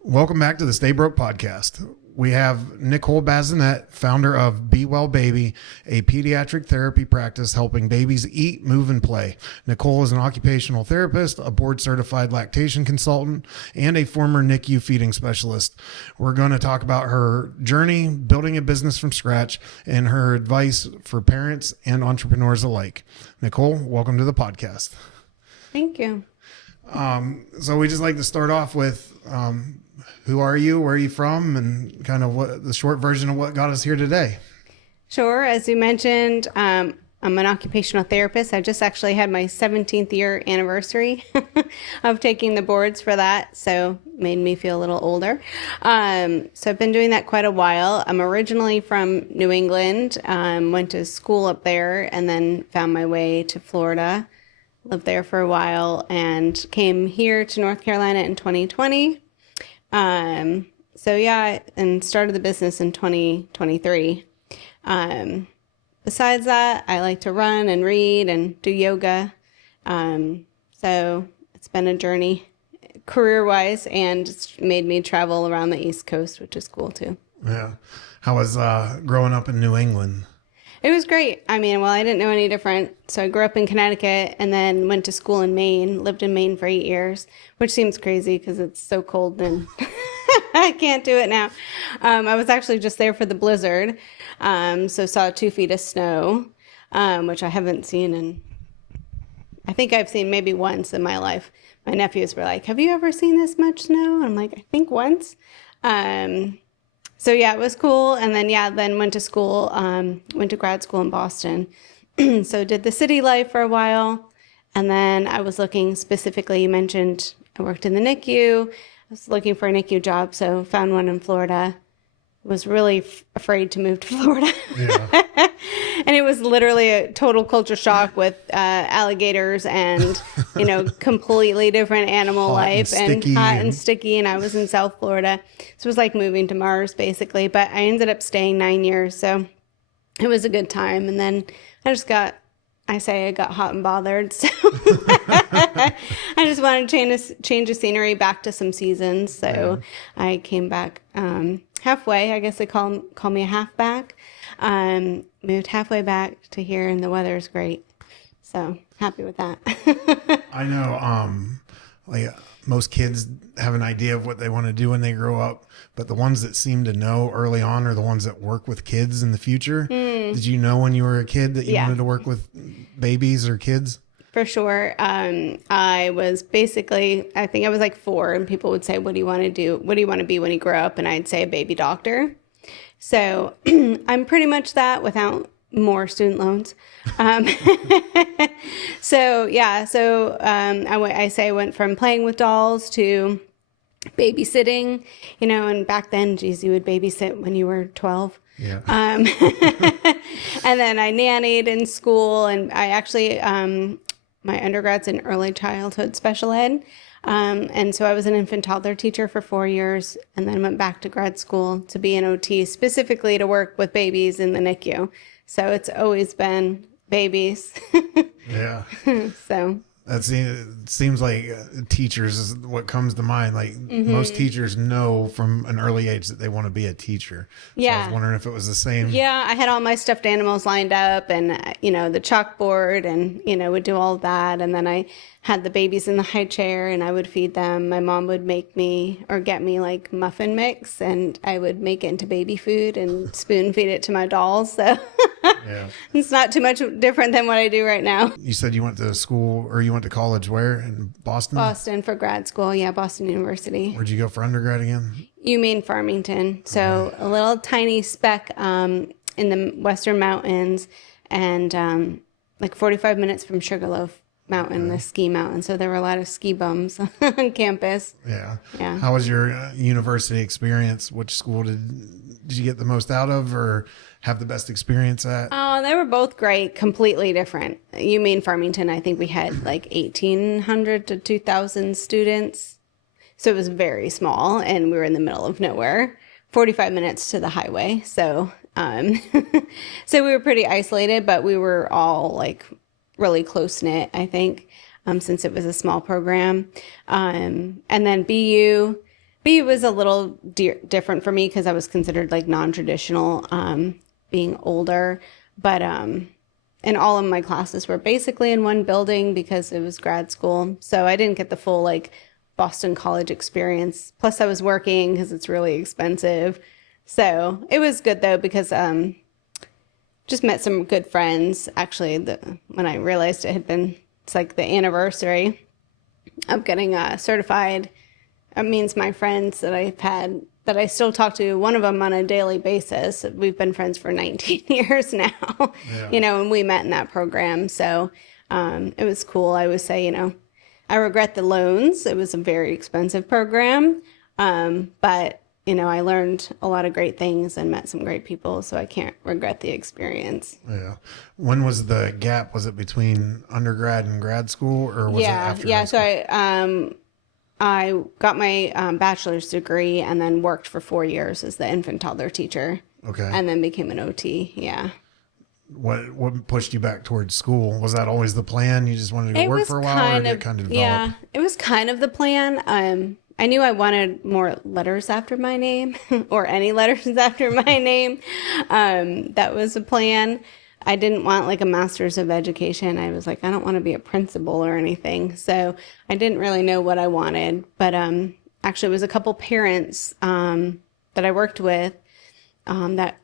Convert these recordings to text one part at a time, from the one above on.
Welcome back to the Stay Broke podcast. We have Nicole Bazinet, founder of bwellbaby, a pediatric therapy practice helping babies eat, move, and play. Nicole is an occupational therapist, a board-certified lactation consultant, and a former NICU feeding specialist. We're going to talk about her journey, building a business from scratch, and her advice for parents and entrepreneurs alike. Nicole, welcome to the podcast. Thank you. So we just like to start off with who are you, where are you from, and kind of what the short version of what got us here today. Sure. As you mentioned, I'm an occupational therapist. I just actually had my 17th year anniversary of taking the boards for that, so made me feel a little older. So I've been doing that quite a while. I'm originally from New England, went to school up there, and then found my way to Florida. Lived there for a while and came here to North Carolina in 2020. And started the business in 2023. Besides that, I like to run and read and do yoga. So it's been a journey career-wise, and it's made me travel around the East Coast, which is cool too. Yeah. How was growing up in New England? It was great. I didn't know any different. So I grew up in Connecticut and then went to school in Maine, lived in Maine for 8 years, which seems crazy because it's so cold and I can't do it now. I was actually just there for the blizzard. So saw 2 feet of snow, which I haven't seen I think I've seen maybe once in my life. My nephews were like, "Have you ever seen this much snow?" And I'm like, "I think once." So yeah, it was cool. And then went to school, went to grad school in Boston. So did the city life for a while. And then I was looking specifically, you mentioned I worked in the NICU. I was looking for a NICU job, so found one in Florida. Was really afraid to move to Florida. Yeah. And it was literally a total culture shock with alligators and, completely different animal life and hot and sticky. And I was in South Florida. So it was like moving to Mars, basically. But I ended up staying 9 years. So it was a good time. And then I got hot and bothered. So I just wanted to change the scenery back to some seasons. So yeah. I came back halfway. I guess they call me a halfback. Moved halfway back to here, and the weather is great. So happy with that. I know most kids have an idea of what they want to do when they grow up, but the ones that seem to know early on are the ones that work with kids in the future. Did you know when you were a kid that you wanted to work with babies or kids? For sure. I was I think I was like 4, and people would say, "What do you want to do? What do you want to be when you grow up?" And I'd say a baby doctor. So I'm pretty much that without more student loans. I went from playing with dolls to babysitting, and back then, geez, you would babysit when you were 12. Yeah. And then I nannied in school, and I actually, my undergrad's in early childhood special ed. And so I was an infant toddler teacher for 4 years, and then went back to grad school to be an OT, specifically to work with babies in the NICU. So it's always been babies. Yeah. So it seems like teachers is what comes to mind. Like most teachers know from an early age that they want to be a teacher. So I was wondering if it was the same. Yeah, I had all my stuffed animals lined up and, the chalkboard and, would do all that. And then I had the babies in the high chair and I would feed them. My mom would make me or get me like muffin mix and I would make it into baby food and spoon feed it to my dolls. So yeah. It's not too much different than what I do right now. You said you went to school or you went to college where? In Boston? Boston for grad school. Yeah, Boston University. Where'd you go for undergrad again? You mean Farmington. So a little tiny speck in the Western Mountains and like 45 minutes from Sugarloaf Mountain, the ski mountain. So there were a lot of ski bums on campus. Yeah. Yeah. How was your university experience? Which school did you get the most out of or have the best experience at? Oh, they were both great, completely different. You mean Farmington, I think we had like 1,800 to 2,000 students. So it was very small and we were in the middle of nowhere, 45 minutes to the highway. So, so we were pretty isolated, but we were all like really close knit, I think, since it was a small program. And then BU, B was a little different for me because I was considered like non-traditional, being older, but and all of my classes were basically in one building because it was grad school. So I didn't get the full like Boston College experience. Plus I was working because it's really expensive. So it was good though because just met some good friends. Actually, when I realized it's like the anniversary of getting certified. It means my friends that I've had, that I still talk to, one of them on a daily basis. We've been friends for 19 years now, and we met in that program. So it was cool. I would say, I regret the loans. It was a very expensive program. But, I learned a lot of great things and met some great people. So I can't regret the experience. Yeah. When was the gap? Was it between undergrad and grad school, or was it after? Yeah. So I got my bachelor's degree and then worked for 4 years as the infant toddler teacher. Okay. And then became an OT. Yeah. What pushed you back towards school? Was that always the plan? You just wanted to go work for a while, or did it kind of develop? Yeah, it was kind of the plan. I knew I wanted more letters after my name or any letters after my name. That was a plan. I didn't want like a master's of education. I was like, I don't want to be a principal or anything. So I didn't really know what I wanted. But actually, it was a couple parents that I worked with that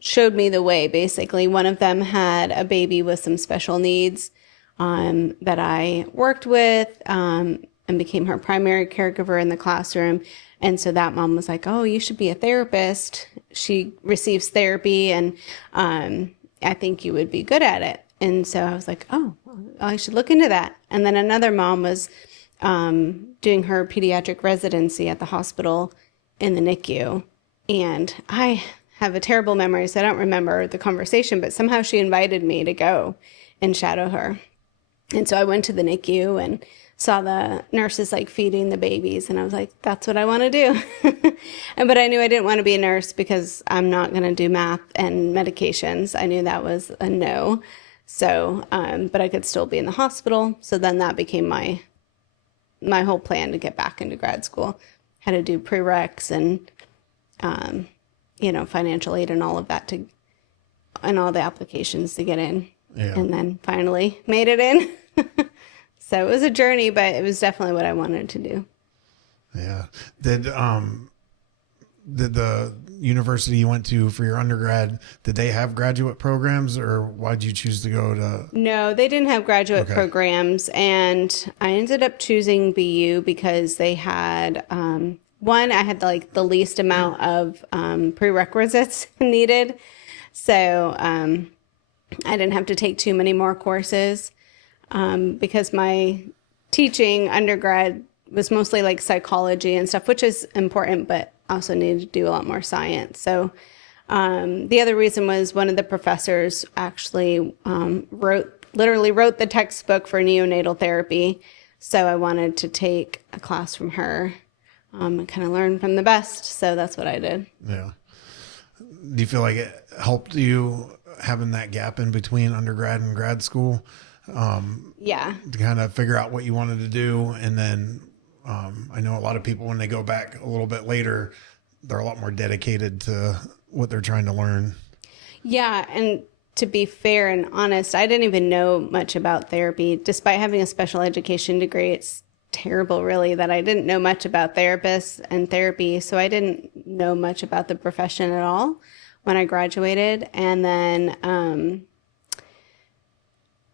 showed me the way, basically. One of them had a baby with some special needs that I worked with and became her primary caregiver in the classroom. And so that mom was like, oh, you should be a therapist. She receives therapy and I think you would be good at it. And so I was like, oh, I should look into that. And then another mom was doing her pediatric residency at the hospital in the NICU. And I have a terrible memory, so I don't remember the conversation, but somehow she invited me to go and shadow her. And so I went to the NICU and saw the nurses like feeding the babies. And I was like, that's what I want to do. But I knew I didn't want to be a nurse because I'm not going to do math and medications. I knew that was a no. So, but I could still be in the hospital. So then that became my whole plan to get back into grad school. Had to do prereqs and, financial aid and all of that and all the applications to get in. Yeah. And then finally made it in. So it was a journey, but it was definitely what I wanted to do. Yeah. Did the university you went to for your undergrad, did they have graduate programs, or why'd you choose to go to? No, they didn't have graduate programs. And I ended up choosing BU because they had, I had like the least amount of prerequisites needed. So I didn't have to take too many more courses. Because my teaching undergrad was mostly like psychology and stuff, which is important, but also needed to do a lot more science. So the other reason was one of the professors actually literally wrote the textbook for neonatal therapy. So I wanted to take a class from her and kind of learn from the best. So that's what I did. Yeah. Do you feel like it helped you having that gap in between undergrad and grad school? To kind of figure out what you wanted to do. And then I know a lot of people, when they go back a little bit later, they're a lot more dedicated to what they're trying to learn. Yeah. And to be fair and honest, I didn't even know much about therapy. Despite having a special education degree, it's terrible really that I didn't know much about therapists and therapy. So I didn't know much about the profession at all when I graduated. And then,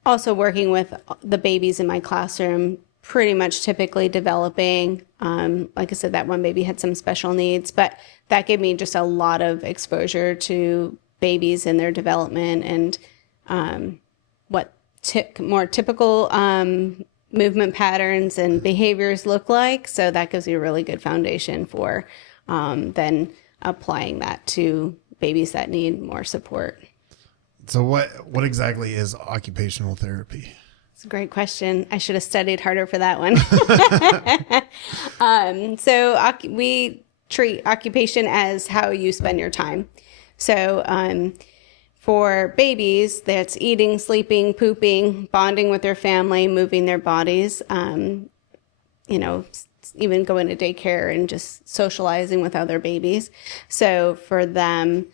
also working with the babies in my classroom, pretty much typically developing. Like I said, that one baby had some special needs, but that gave me just a lot of exposure to babies and their development and what more typical movement patterns and behaviors look like. So that gives you a really good foundation for then applying that to babies that need more support. So what exactly is occupational therapy? It's a great question. I should have studied harder for that one. We treat occupation as how you spend your time. So for babies, that's eating, sleeping, pooping, bonding with their family, moving their bodies, even going to daycare and just socializing with other babies. So for them,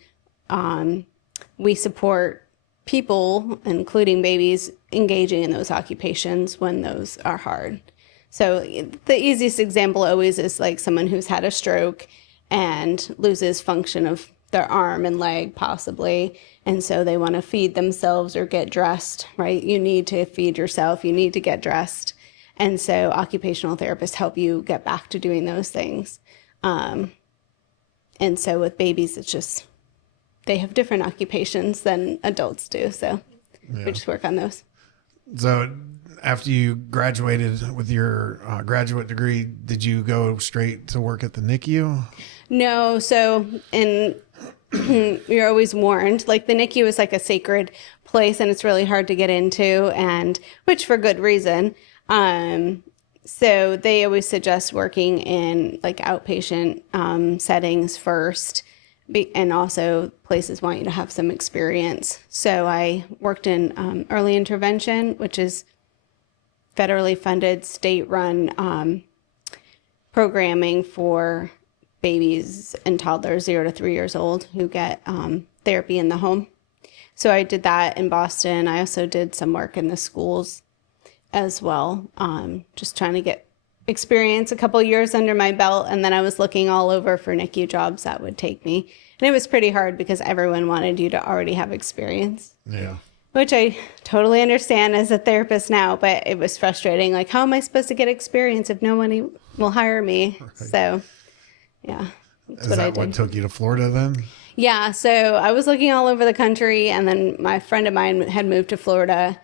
we support people, including babies, engaging in those occupations when those are hard. So the easiest example always is like someone who's had a stroke and loses function of their arm and leg possibly, and so they want to feed themselves or get dressed, right? You need to feed yourself, you need to get dressed. And so occupational therapists help you get back to doing those things. And so with babies, it's just, they have different occupations than adults do. So we just work on those. So after you graduated with your graduate degree, did you go straight to work at the NICU? No. So you're always warned, like the NICU is like a sacred place and it's really hard to get into, and which for good reason. So they always suggest working in like outpatient settings first, and also places want you to have some experience. So I worked in early intervention, which is federally funded, state-run programming for babies and toddlers 0 to 3 years old who get therapy in the home. So I did that in Boston. I also did some work in the schools as well, just trying to get experience, a couple years under my belt. And then I was looking all over for NICU jobs that would take me. And it was pretty hard because everyone wanted you to already have experience. Yeah. Which I totally understand as a therapist now, but it was frustrating. Like, how am I supposed to get experience if no one will hire me? Right. So, yeah. Is that what took you to Florida then? Yeah. So I was looking all over the country, and then my friend of mine had moved to Florida,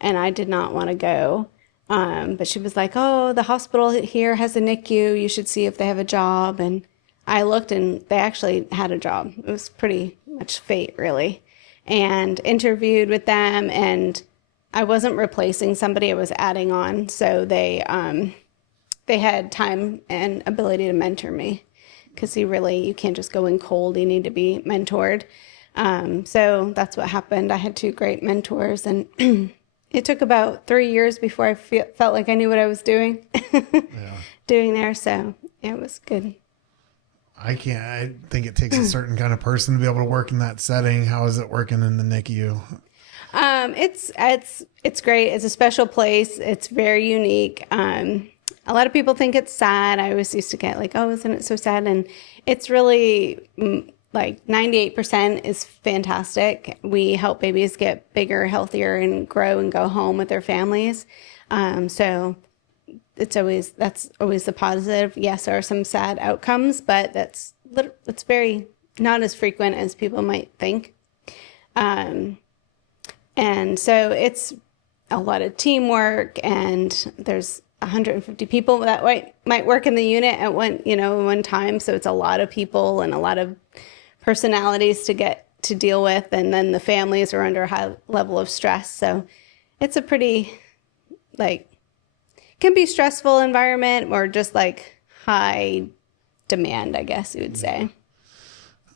and I did not want to go. But she was like, oh, the hospital here has a NICU. You should see if they have a job. And I looked, and they actually had a job. It was pretty much fate, really. And interviewed with them, and I wasn't replacing somebody, I was adding on. So they had time and ability to mentor me, because you can't just go in cold, you need to be mentored. So that's what happened. I had 2 great mentors, and it took about 3 years before I felt like I knew what I was doing, doing there. So yeah, it was good. I think it takes a certain kind of person to be able to work in that setting. How is it working in the NICU? It's great. It's a special place. It's very unique. A lot of people think it's sad. I always used to get like, oh, isn't it so sad? And it's really like 98% is fantastic. We help babies get bigger, healthier, and grow and go home with their families. So that's always the positive. Yes, there are some sad outcomes, but that's very not as frequent as people might think. And so it's a lot of teamwork, and there's 150 people that might work in the unit at one time. So it's a lot of people and a lot of personalities to get to deal with. And then the families are under a high level of stress. So it's a pretty can be stressful environment, or just like high demand, I guess you would say.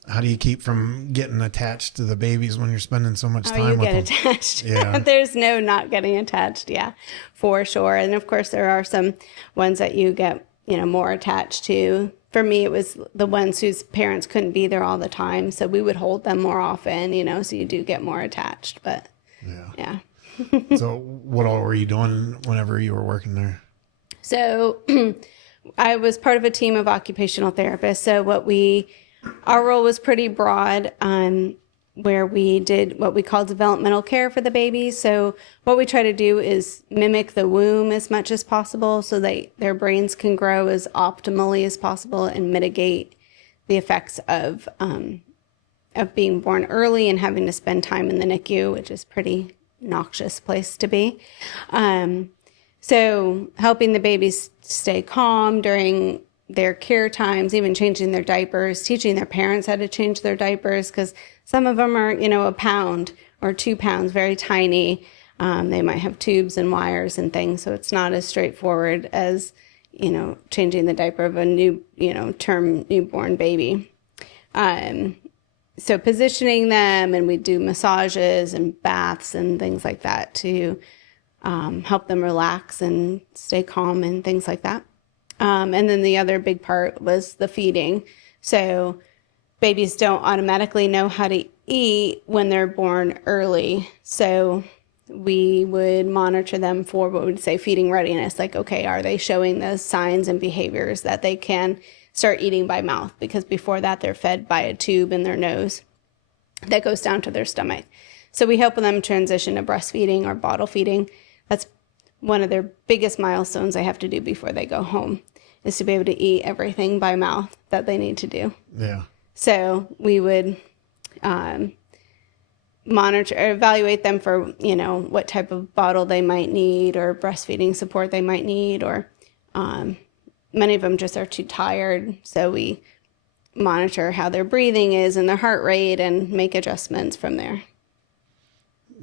How do you keep from getting attached to the babies when you're spending so much time with them? You get attached. Yeah. There's no not getting attached. Yeah, for sure. And of course there are some ones that you get, more attached to. For me, it was the ones whose parents couldn't be there all the time. So we would hold them more often, so you do get more attached, but yeah. So what all were you doing whenever you were working there? So I was part of a team of occupational therapists. So our role was pretty broad, where we did what we call developmental care for the baby. So what we try to do is mimic the womb as much as possible so that their brains can grow as optimally as possible and mitigate the effects of being born early and having to spend time in the NICU, which is pretty noxious place to be. So helping the babies stay calm during their care times, even changing their diapers, teaching their parents how to change their diapers, because some of them are, a pound or 2 pounds, very tiny. They might have tubes and wires and things, so it's not as straightforward as, changing the diaper of a new, term newborn baby. So positioning them, and we do massages and baths and things like that to help them relax and stay calm and things like that. And then the other big part was the feeding. So babies don't automatically know how to eat when they're born early. So we would monitor them for what we would say feeding readiness. Like, okay, are they showing the signs and behaviors that they can start eating by mouth? Because before that, they're fed by a tube in their nose that goes down to their stomach. So we help them transition to breastfeeding or bottle feeding. That's one of their biggest milestones they have to do before they go home, is to be able to eat everything by mouth that they need to do. Yeah. So we would monitor or evaluate them for, what type of bottle they might need or breastfeeding support they might need, or many of them just are too tired. So we monitor how their breathing is and their heart rate and make adjustments from there.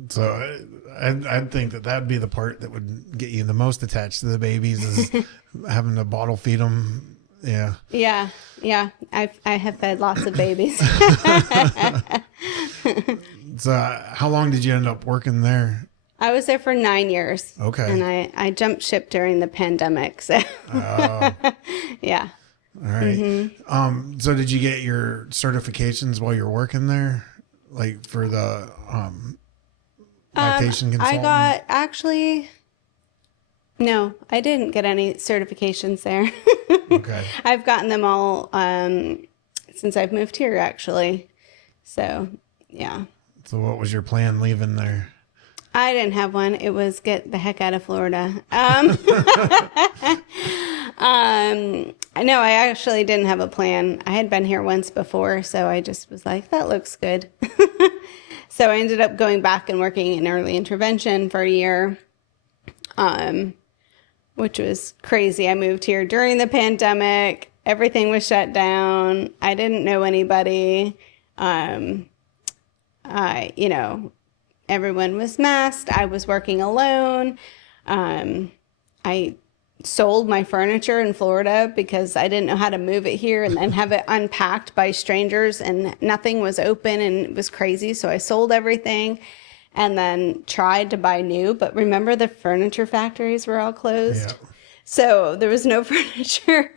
So I'd think that that'd be the part that would get you the most attached to the babies, is having to bottle feed them. Yeah. Yeah. I have fed lots of babies. So how long did you end up working there? I was there for 9 years. Okay. And I jumped ship during the pandemic. So yeah. All right. So did you get your certifications while you're working there? Like for the lactation consultant? No, I didn't get any certifications there. Okay. I've gotten them all since I've moved here, actually. So, yeah. So what was your plan leaving there? I didn't have one. It was get the heck out of Florida. No, I actually didn't have a plan. I had been here once before, so I just was like, that looks good. So I ended up going back and working in early intervention for a year, which was crazy. I moved here during the pandemic. Everything was shut down. I didn't know anybody. Everyone was masked. I was working alone. I sold my furniture in Florida because I didn't know how to move it here and then have it unpacked by strangers, and nothing was open and it was crazy. So I sold everything and then tried to buy new. But remember, the furniture factories were all closed. Yeah. So there was no furniture.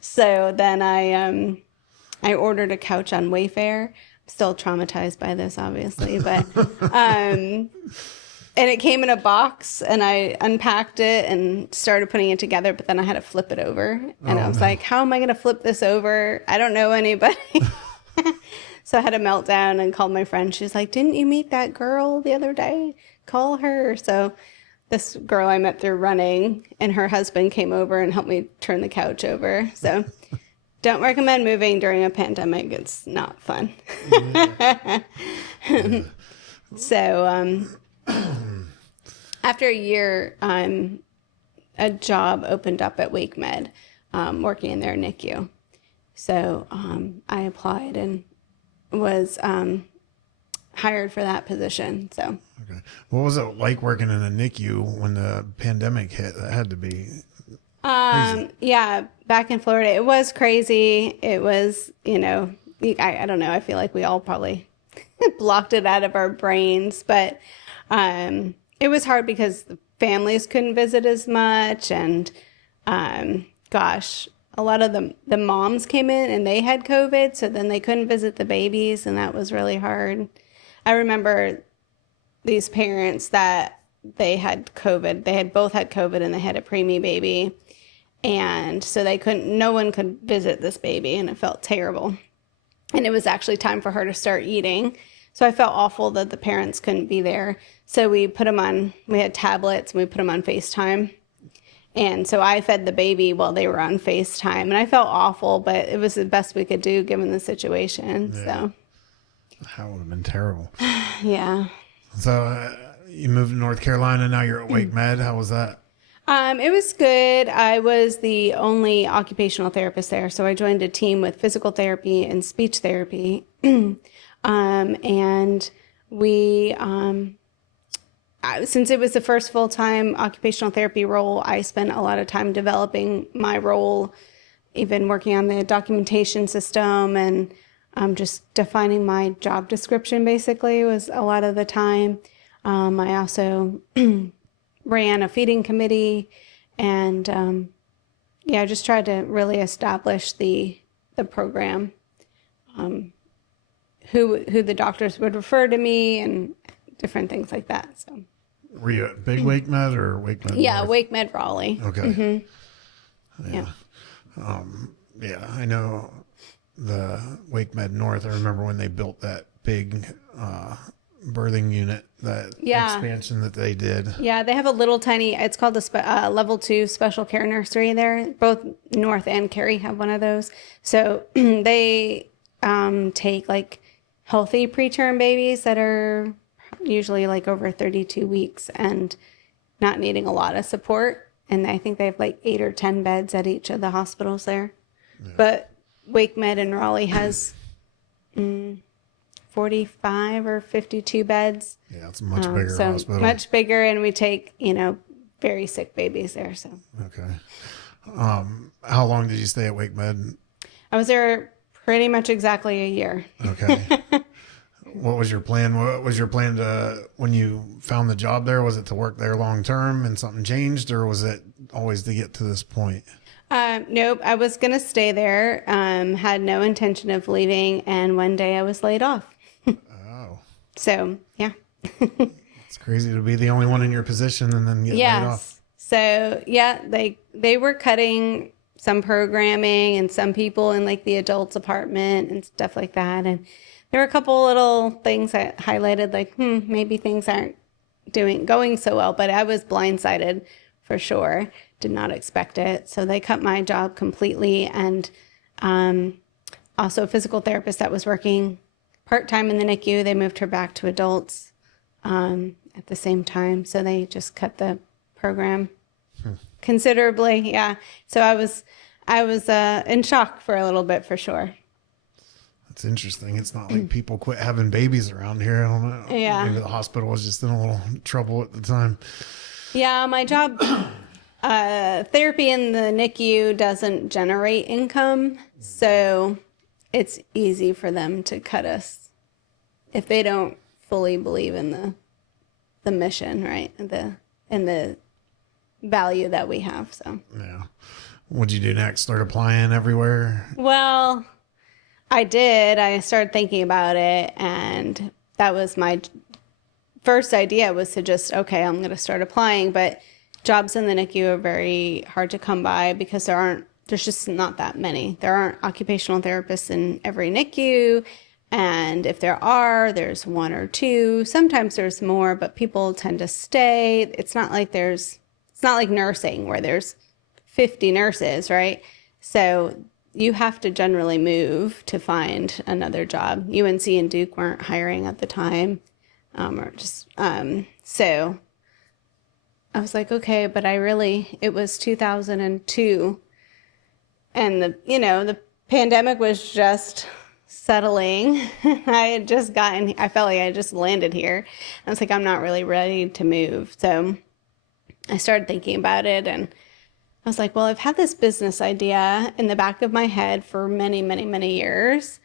So then I ordered a couch on Wayfair. Still traumatized by this, obviously, but and it came in a box, and I unpacked it and started putting it together, but then I had to flip it over, and I was like, how am I going to flip this over? I don't know anybody. So I had a meltdown and called my friend. She was like, didn't you meet that girl the other day? Call her. So this girl I met through running, and her husband came over and helped me turn the couch over. So don't recommend moving during a pandemic. It's not fun. Yeah. So after a year, a job opened up at Wake Med, working in their NICU. So I applied and was hired for that position. So okay. What was it like working in a NICU when the pandemic hit? That had to be crazy. Yeah, back in Florida, it was crazy. It was, I don't know. I feel like we all probably blocked it out of our brains, but it was hard because the families couldn't visit as much. And a lot of the moms came in and they had COVID, so then they couldn't visit the babies, and that was really hard. I remember these parents that they had COVID. They had both had COVID, and they had a preemie baby. And so no one could visit this baby, and it felt terrible. And it was actually time for her to start eating. So I felt awful that the parents couldn't be there. So we had tablets, and we put them on FaceTime. And so I fed the baby while they were on FaceTime, and I felt awful, but it was the best we could do given the situation. Yeah. So that would have been terrible. Yeah. So you moved to North Carolina. Now you're at Wake Med. How was that? It was good. I was the only occupational therapist there. So I joined a team with physical therapy and speech therapy. And we, since it was the first full-time occupational therapy role, I spent a lot of time developing my role, even working on the documentation system, and just defining my job description basically was a lot of the time. I also ran a feeding committee, and just tried to really establish the program, who the doctors would refer to me and different things like that. So, were you at Big Wake Med or Wake Med? Yeah, North? Wake Med Raleigh. Okay. Mm-hmm. Yeah. I know the Wake Med North. I remember when they built that big birthing unit, that expansion that they did. Yeah, they have a little tiny, it's called the level 2 special care nursery there. Both North and Cary have one of those. So they take like healthy preterm babies that are usually like over 32 weeks and not needing a lot of support. And I think they have like 8 or 10 beds at each of the hospitals there. Yeah. But Wake Med in Raleigh has 45 or 52 beds. Yeah, it's a much bigger hospital. Much bigger, and we take, very sick babies there. So. Okay. How long did you stay at Wake Med? I was there pretty much exactly a year. Okay. What was your plan? What was your plan when you found the job there? Was it to work there long term and something changed, or was it always to get to this point? Nope. I was going to stay there. Had no intention of leaving. And one day I was laid off. Oh. So, yeah. It's crazy to be the only one in your position and then get laid off. So, yeah, they were cutting some programming and some people in like the adults department and stuff like that. And there were a couple little things that highlighted like, maybe things aren't going so well, but I was blindsided for sure. Did not expect it. So they cut my job completely. And also a physical therapist that was working part-time in the NICU, they moved her back to adults at the same time. So they just cut the program considerably. Yeah. So I was in shock for a little bit for sure. That's interesting. It's not like people quit having babies around here. I don't know. Yeah. Maybe the hospital was just in a little trouble at the time. Yeah, my job, therapy in the NICU doesn't generate income, so it's easy for them to cut us if they don't fully believe in the mission, right? And the value that we have. So yeah. What'd you do next? Start applying everywhere? Well, I did. I started thinking about it, and that was my first idea was to just, okay, I'm going to start applying. But jobs in the NICU are very hard to come by because there's just not that many. There aren't occupational therapists in every NICU. And if there are, there's 1 or 2. Sometimes there's more, but people tend to stay. It's not like nursing where there's 50 nurses, right? So you have to generally move to find another job. UNC and Duke weren't hiring at the time. So I was like, okay, but it was 2002 and the pandemic was just settling. I felt like I just landed here. I was like, I'm not really ready to move. So I started thinking about it, and I was like, well, I've had this business idea in the back of my head for many, many, many years.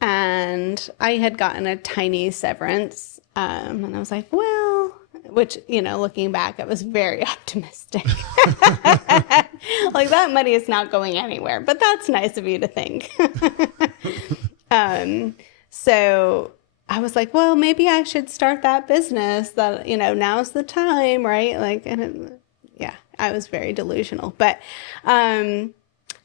And I had gotten a tiny severance. And I was like, well, which, looking back, I was very optimistic. Like, that money is not going anywhere, but that's nice of you to think. So I was like, well, maybe I should start that business that, now's the time, right? Like, I was very delusional, but I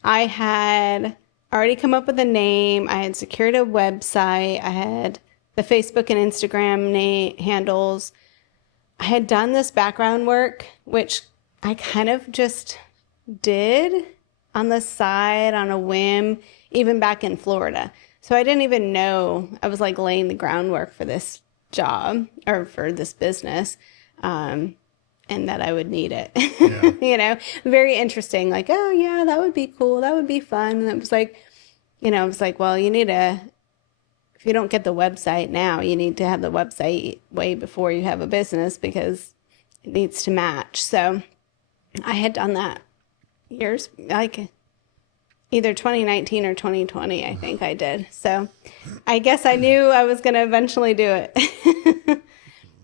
had already come up with a name. I had secured a website. I had the Facebook and Instagram handles. I had done this background work, which I kind of just did on the side on a whim, even back in Florida. So I didn't even know I was like laying the groundwork for this job or for this business. And that I would need it, Yeah. Very interesting. Like, oh yeah, that would be cool. That would be fun. And it was like, well, if you don't get the website now, you need to have the website way before you have a business because it needs to match. So I had done that years, like either 2019 or 2020, I think I did. So I guess I knew I was going to eventually do it.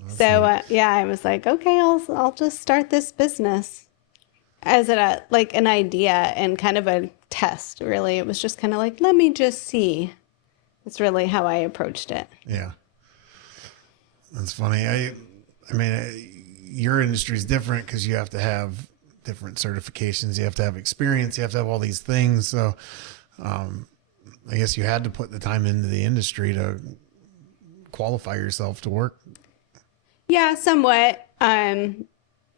So, I was like, okay, I'll just start this business. as like an idea and kind of a test, really. It was just kind of like, let me just see. That's really how I approached it. Yeah. That's funny. I mean, your industry is different because you have to have different certifications. You have to have experience. You have to have all these things. So, I guess you had to put the time into the industry to qualify yourself to work. Yeah, somewhat. You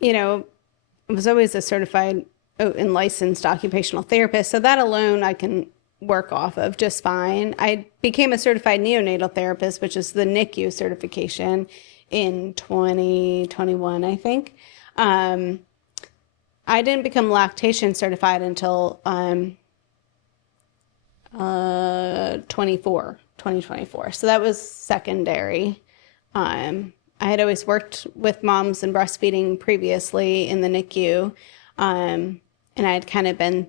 know, I was always a certified and licensed occupational therapist. So that alone I can work off of just fine. I became a certified neonatal therapist, which is the NICU certification in 2021, I think. I didn't become lactation certified until 2024. So that was secondary. I had always worked with moms and breastfeeding previously in the NICU. And I had kind of been,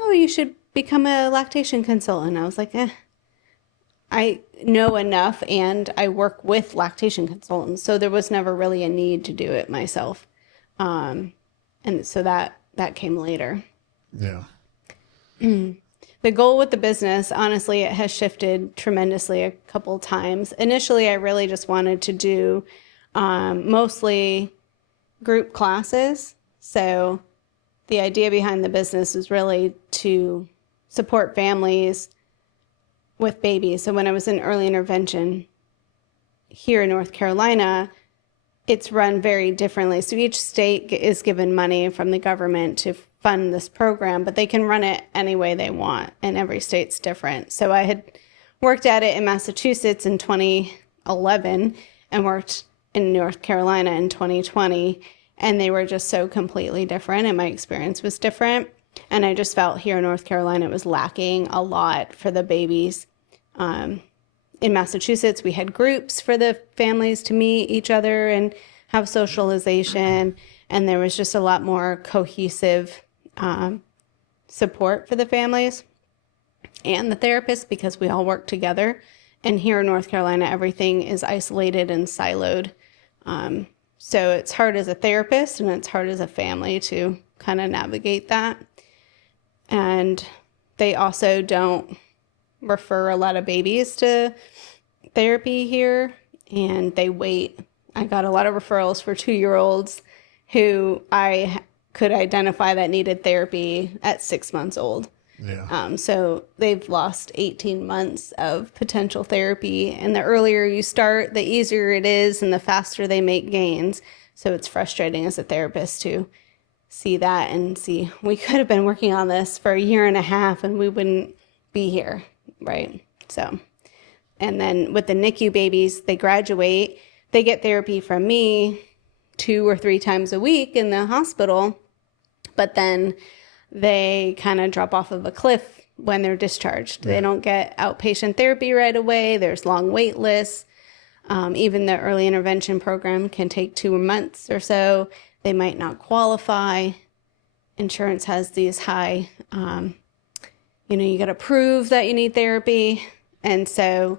oh, you should become a lactation consultant. I was like, I know enough and I work with lactation consultants. So there was never really a need to do it myself. And so that came later. Yeah. The goal with the business, honestly, it has shifted tremendously a couple times. Initially, I really just wanted to do mostly group classes. So the idea behind the business is really to support families with babies. So when I was in early intervention here in North Carolina, it's run very differently. So each state is given money from the government to fund this program, but they can run it any way they want, and every state's different. So I had worked at it in Massachusetts in 2011 and worked in North Carolina in 2020, and they were just so completely different, and my experience was different. And I just felt here in North Carolina it was lacking a lot for the babies. In Massachusetts, we had groups for the families to meet each other and have socialization, and there was just a lot more cohesive support for the families and the therapists because we all work together. And here in North Carolina, everything is isolated and siloed. So it's hard as a therapist and it's hard as a family to kind of navigate that. And they also don't refer a lot of babies to therapy here, and they wait. I got a lot of referrals for 2-year-olds who I could identify that needed therapy at 6 months old. Yeah. So they've lost 18 months of potential therapy, and the earlier you start, the easier it is and the faster they make gains. So it's frustrating as a therapist to see that and see we could have been working on this for 1.5 years and we wouldn't be here, right? So, and then with the NICU babies, they graduate, they get therapy from me 2 or 3 times a week in the hospital, but then they kind of drop off of a cliff when they're discharged. Yeah. They don't get outpatient therapy right away. There's long wait lists. Even the early intervention program can take 2 months or so. They might not qualify. Insurance has these high, you got to prove that you need therapy. And so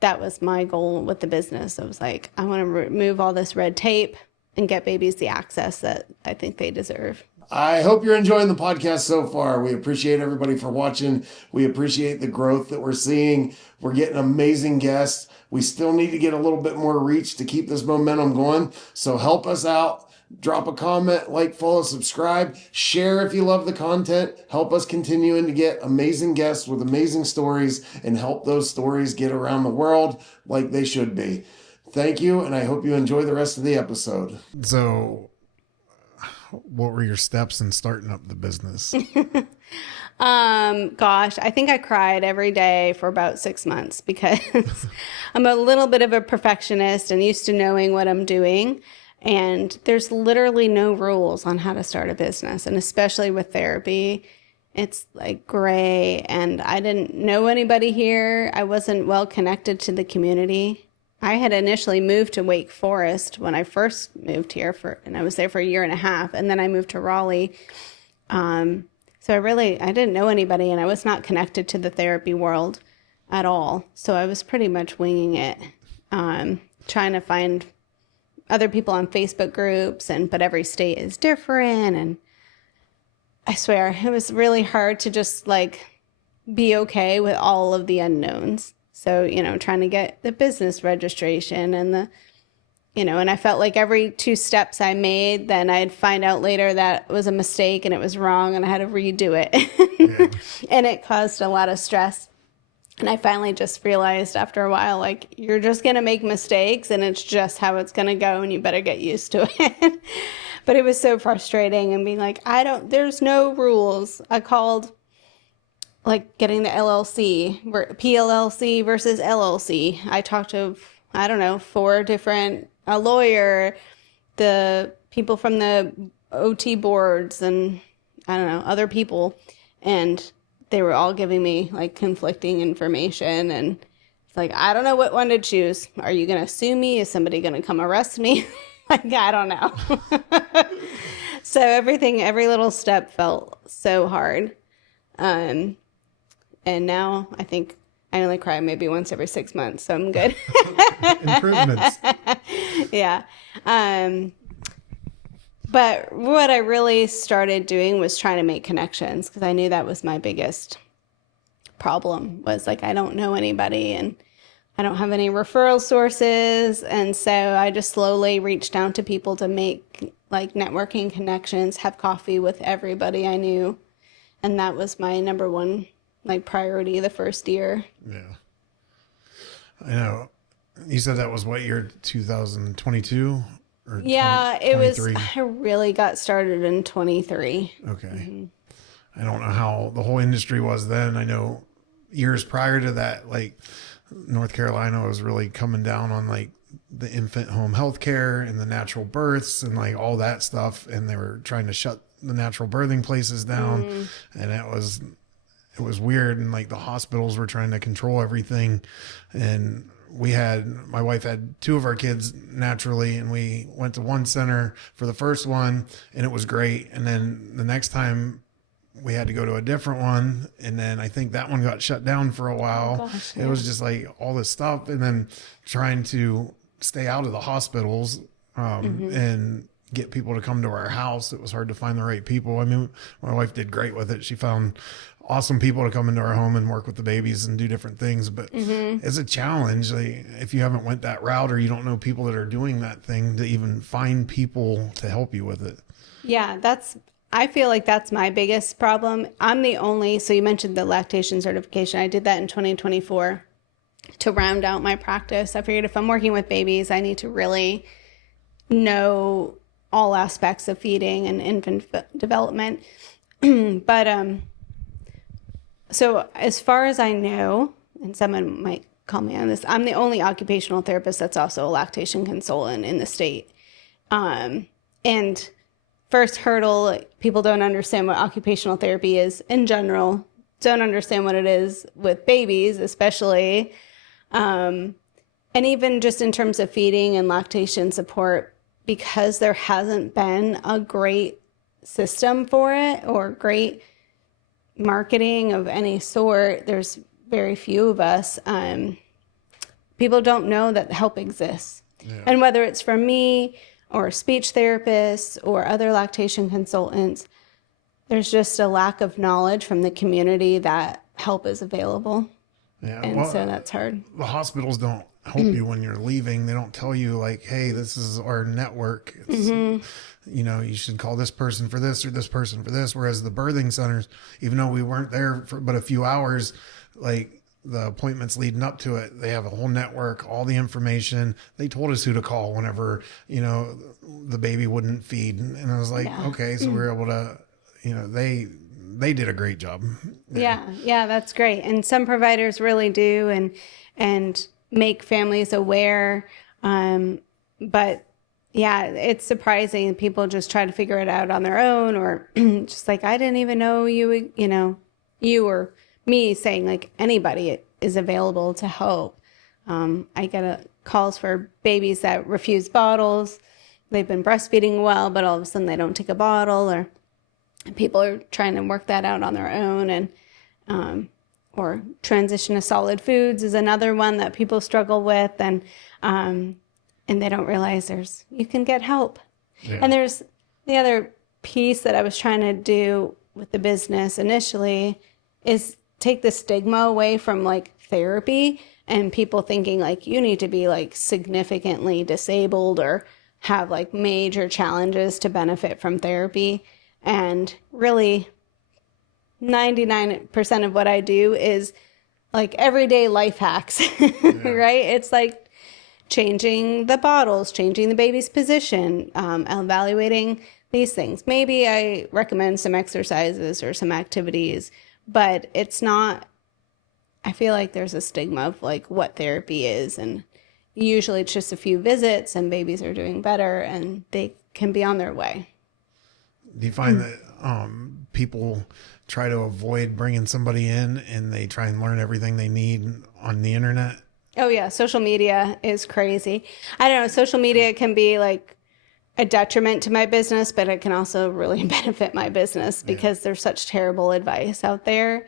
that was my goal with the business. I was like, I want to remove all this red tape and get babies the access that I think they deserve. I hope you're enjoying the podcast so far. We appreciate everybody for watching. We appreciate the growth that we're seeing. We're getting amazing guests. We still need to get a little bit more reach to keep this momentum going. So help us out. Drop a comment, like, follow, subscribe, share if you love the content. Help us continuing to get amazing guests with amazing stories and help those stories get around the world like they should be. Thank you, and I hope you enjoy the rest of the episode. So, what were your steps in starting up the business? Gosh, I think I cried every day for about 6 months because I'm a little bit of a perfectionist and used to knowing what I'm doing. And there's literally no rules on how to start a business. And especially with therapy, it's like gray. And I didn't know anybody here. I wasn't well connected to the community. I had initially moved to Wake Forest when I first moved here and I was there for 1.5 years. And then I moved to Raleigh. So I didn't know anybody and I was not connected to the therapy world at all. So I was pretty much winging it, trying to find other people on Facebook groups, but every state is different. And I swear, it was really hard to just like be okay with all of the unknowns. So, trying to get the business registration and and I felt like every 2 steps I made, then I'd find out later that it was a mistake and it was wrong and I had to redo it. Yeah. And it caused a lot of stress. And I finally just realized after a while, like, you're just going to make mistakes and it's just how it's going to go and you better get used to it. But it was so frustrating and being like, there's no rules. I called like getting the LLC, PLLC versus LLC. I talked to, 4 different, a lawyer, the people from the OT boards and other people. And they were all giving me like conflicting information. And it's like, I don't know what one to choose. Are you going to sue me? Is somebody going to come arrest me? Like, I don't know. So every little step felt so hard. And now I think I only cry maybe once every 6 months, so I'm good. Improvements. Yeah. But what I really started doing was trying to make connections, because I knew that was my biggest problem, was like, I don't know anybody and I don't have any referral sources. And so I just slowly reached out to people to make like networking connections, have coffee with everybody I knew. And that was my number one like priority the first year. Yeah. I know. You said that was what year, 2022? Or yeah, 20, it was, I really got started in 23. Okay. Mm-hmm. I don't know how the whole industry was then. I know years prior to that, like North Carolina was really coming down on like the infant home health care and the natural births and like all that stuff. And they were trying to shut the natural birthing places down. And it was weird. And like the hospitals were trying to control everything. And my wife had 2 of our kids naturally, and we went to one center for the first one and it was great. And then the next time we had to go to a different one. And then I think that one got shut down for a while. Oh, gosh, yeah. It was just like all this stuff. And then trying to stay out of the hospitals, and get people to come to our house. It was hard to find the right people. I mean, my wife did great with it. She found awesome people to come into our home and work with the babies and do different things, but it's a challenge. Like, if you haven't went that route or you don't know people that are doing that thing, to even find people to help you with it. Yeah, I feel like that's my biggest problem. So you mentioned the lactation certification. I did that in 2024 to round out my practice. I figured if I'm working with babies, I need to really know all aspects of feeding and infant development. But, so as far as I know, and someone might call me on this, I'm the only occupational therapist that's also a lactation consultant in the state. And first hurdle, people don't understand what occupational therapy is in general, don't understand what it is with babies, especially. And even just in terms of feeding and lactation support, because there hasn't been a great system for it or great marketing of any sort, there's very few of us. People don't know that help exists. Yeah. And whether it's from me or speech therapists or other lactation consultants, there's just a lack of knowledge from the community that help is available. Yeah, and so that's hard. The hospitals don't help you when you're leaving. They don't tell you like, hey, this is our network. It's, you should call this person for this or this person for this. Whereas the birthing centers, even though we weren't there for but a few hours, like the appointments leading up to it, they have a whole network, all the information. They told us who to call whenever, the baby wouldn't feed. And I was like, okay, so we were able to, they did a great job. Yeah, that's great. And some providers really do and make families aware. But yeah, it's surprising. People just try to figure it out on their own, or just like, I didn't even know you or me saying like anybody is available to help. I get calls for babies that refuse bottles. They've been breastfeeding well, but all of a sudden they don't take a bottle, or people are trying to work that out on their own. And, or transition to solid foods is another one that people struggle with. And they don't realize you can get help. Yeah. And there's the other piece that I was trying to do with the business initially is take the stigma away from like therapy and people thinking like you need to be like significantly disabled or have like major challenges to benefit from therapy. And really 99% of what I do is like everyday life hacks, right? It's like changing the bottles, changing the baby's position, evaluating these things. Maybe I recommend some exercises or some activities, but it's not, I feel like there's a stigma of like what therapy is. And usually it's just a few visits and babies are doing better and they can be on their way. Do you find that people try to avoid bringing somebody in and they try and learn everything they need on the internet? Oh yeah, social media is crazy. I don't know, social media can be like a detriment to my business, but it can also really benefit my business because there's such terrible advice out there.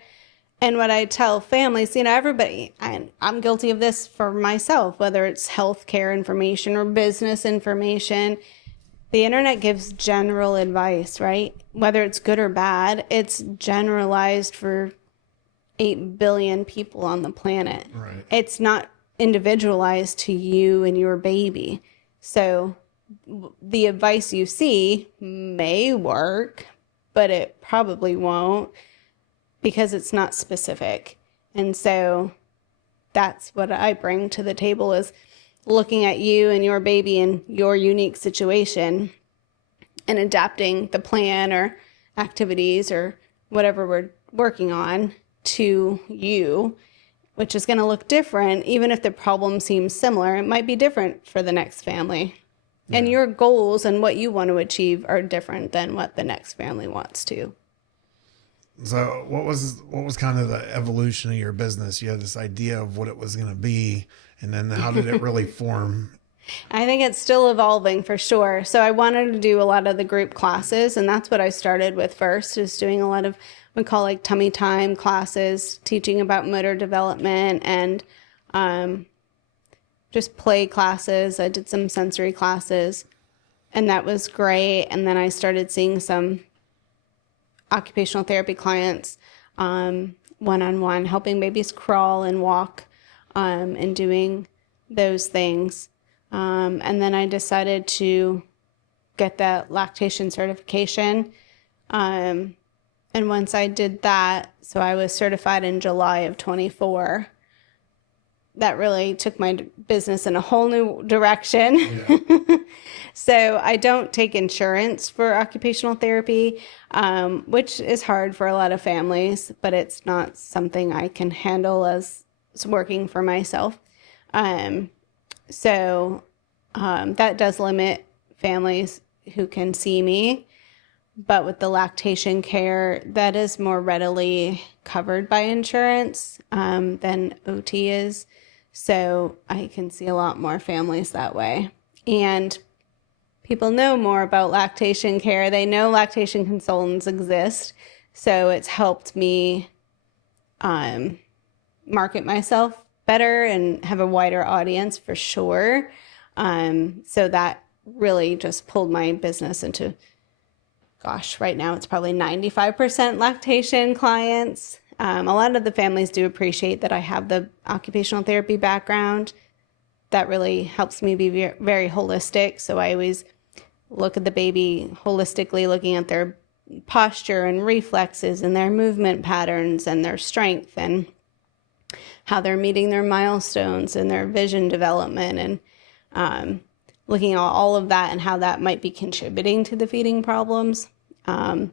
And what I tell families, you know, everybody, and I'm guilty of this for myself, whether it's healthcare information or business information, the internet gives general advice, right? Whether it's good or bad, it's generalized for 8 billion people on the planet. Right. It's not individualized to you and your baby. So the advice you see may work, but it probably won't because it's not specific. And so that's what I bring to the table is looking at you and your baby and your unique situation and adapting the plan or activities or whatever we're working on to you, which is going to look different. Even if the problem seems similar, it might be different for the next family. Yeah. And your goals and what you want to achieve are different than what the next family wants to. So what was kind of the evolution of your business? You had this idea of what it was going to be, and then how did it really form? I think it's still evolving for sure. So I wanted to do a lot of the group classes, and that's what I started with first, is doing a lot of we call like tummy time classes, teaching about motor development and just play classes. I did some sensory classes, and that was great. And then I started seeing some occupational therapy clients one-on-one, helping babies crawl and walk and doing those things. And then I decided to get that lactation certification. And once I did that, so I was certified in July of 24. That really took my business in a whole new direction. Yeah. So I don't take insurance for occupational therapy, which is hard for a lot of families, but it's not something I can handle as working for myself. So that does limit families who can see me. But with the lactation care, that is more readily covered by insurance than OT is. So I can see a lot more families that way. And people know more about lactation care. They know lactation consultants exist. So it's helped me market myself better and have a wider audience for sure. So that really just pulled my business into, right now it's probably 95% lactation clients. A lot of the families do appreciate that I have the occupational therapy background. That really helps me be very holistic. So I always look at the baby holistically, looking at their posture and reflexes and their movement patterns and their strength and how they're meeting their milestones and their vision development and looking at all of that and how that might be contributing to the feeding problems. And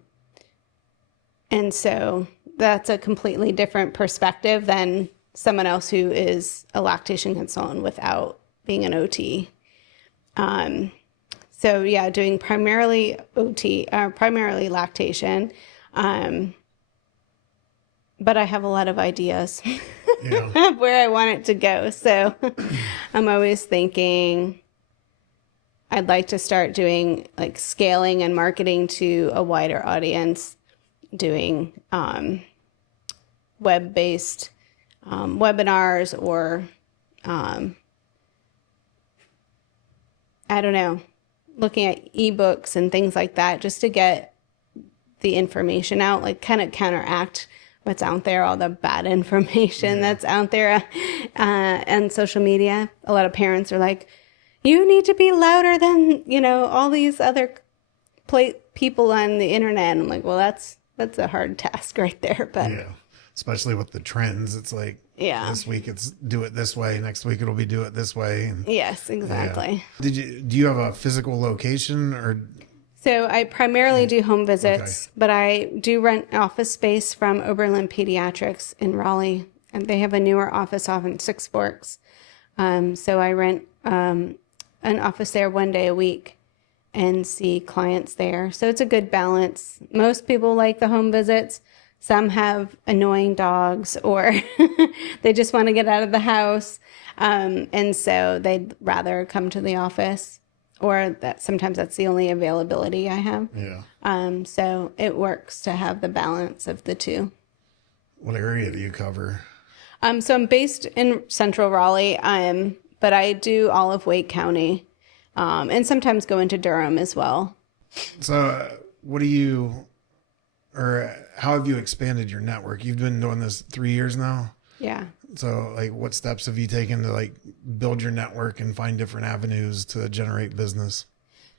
so that's a completely different perspective than someone else who is a lactation consultant without being an OT. So yeah, doing primarily OT, primarily lactation. But I have a lot of ideas of where I want it to go. So I'm always thinking I'd like to start doing like scaling and marketing to a wider audience, doing web-based webinars or, I don't know, looking at ebooks and things like that just to get the information out, like kind of counteract what's out there, all the bad information that's out there and social media. A lot of parents are like, you need to be louder than, all these other people on the internet. And I'm like, well, that's a hard task right there. But Yeah. Especially with the trends. It's like, this week it's do it this way. Next week it'll be do it this way. And, yes, exactly. do you have a physical location or? So I primarily do home visits, but I do rent office space from Oberlin Pediatrics in Raleigh, and they have a newer office off in Six Forks. So I rent an office there one day a week and see clients there. So it's a good balance. Most people like the home visits. Some have annoying dogs or they just want to get out of the house. And so they'd rather come to the office, or that sometimes that's the only availability I have. Yeah. So it works to have the balance of the two. What area do you cover? So I'm based in Central Raleigh, but I do all of Wake County, and sometimes go into Durham as well. So how have you expanded your network? You've been doing this 3 years now. Yeah. So like what steps have you taken to like build your network and find different avenues to generate business?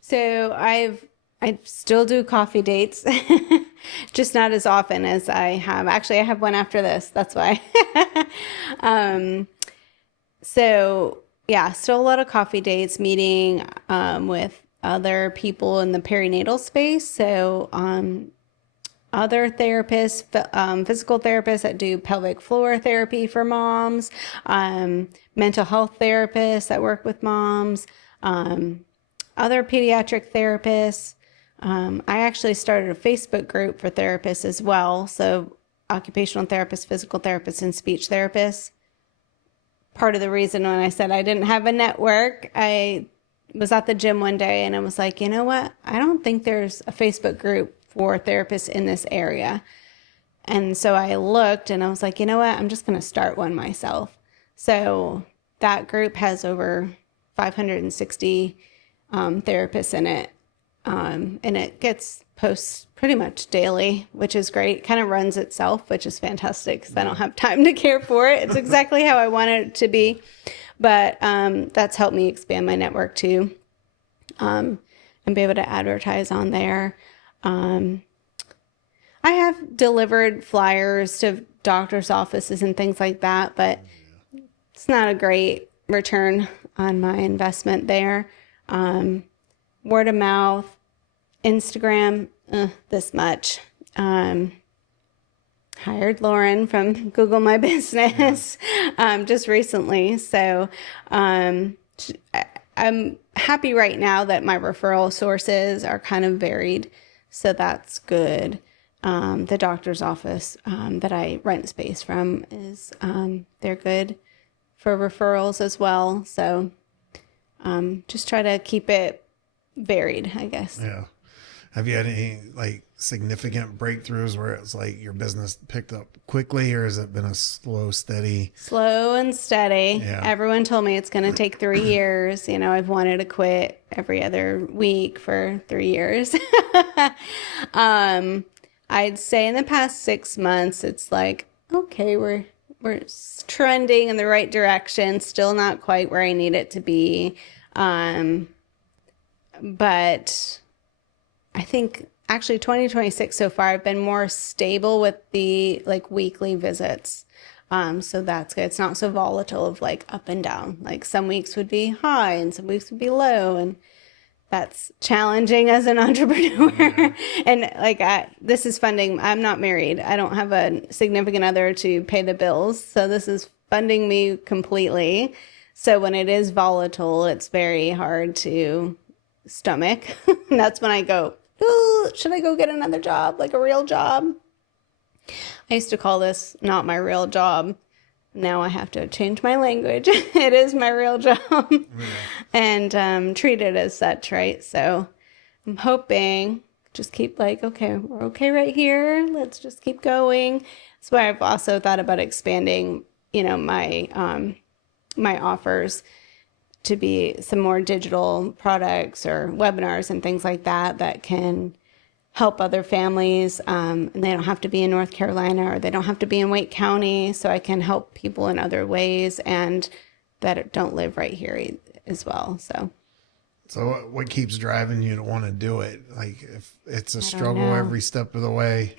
So I still do coffee dates, just not as often as I have. Actually, I have one after this. That's why. So yeah, still a lot of coffee dates, meeting with other people in the perinatal space. So other therapists, physical therapists that do pelvic floor therapy for moms, mental health therapists that work with moms, other pediatric therapists. I actually started a Facebook group for therapists as well. So occupational therapists, physical therapists, and speech therapists. Part of the reason when I said I didn't have a network, I was at the gym one day and I was like, you know what? I don't think there's a Facebook group for therapists in this area. And so I looked and I was like, you know what? I'm just going to start one myself. So that group has over 560 therapists in it. And it gets posts pretty much daily, which is great. It kind of runs itself, which is fantastic because I don't have time to care for it. It's exactly how I want it to be. But that's helped me expand my network too, and be able to advertise on there. I have delivered flyers to doctor's offices and things like that, but it's not a great return on my investment there. Word of mouth, Instagram, this much. Hired Lauren from Google My Business just recently. So I'm happy right now that my referral sources are kind of varied. So that's good. The doctor's office that I rent space from is they're good for referrals as well. So just try to keep it varied, I guess. Yeah. Have you had any like significant breakthroughs where it's like your business picked up quickly, or has it been a slow and steady? Yeah. Everyone told me it's going to take 3 years. I've wanted to quit every other week for 3 years. I'd say in the past 6 months, it's like, okay, we're trending in the right direction. Still not quite where I need it to be. But I think actually 2026 so far, I've been more stable with the like weekly visits. So that's good. It's not so volatile of like up and down. Like some weeks would be high and some weeks would be low. And that's challenging as an entrepreneur. Yeah. And like, this is funding. I'm not married. I don't have a significant other to pay the bills. So this is funding me completely. So when it is volatile, it's very hard to stomach. And that's when I go, ooh, should I go get another job, like a real job? I used to call this not my real job. Now I have to change my language. It is my real job. And treat it as such, right? So I'm hoping just keep like, okay, we're okay right here. Let's just keep going. That's why I've also thought about expanding, my my offers to be some more digital products or webinars and things like that can help other families. And they don't have to be in North Carolina, or they don't have to be in Wake County. So I can help people in other ways and that don't live right here as well. So what keeps driving you to want to do it? Like, if it's a struggle every step of the way,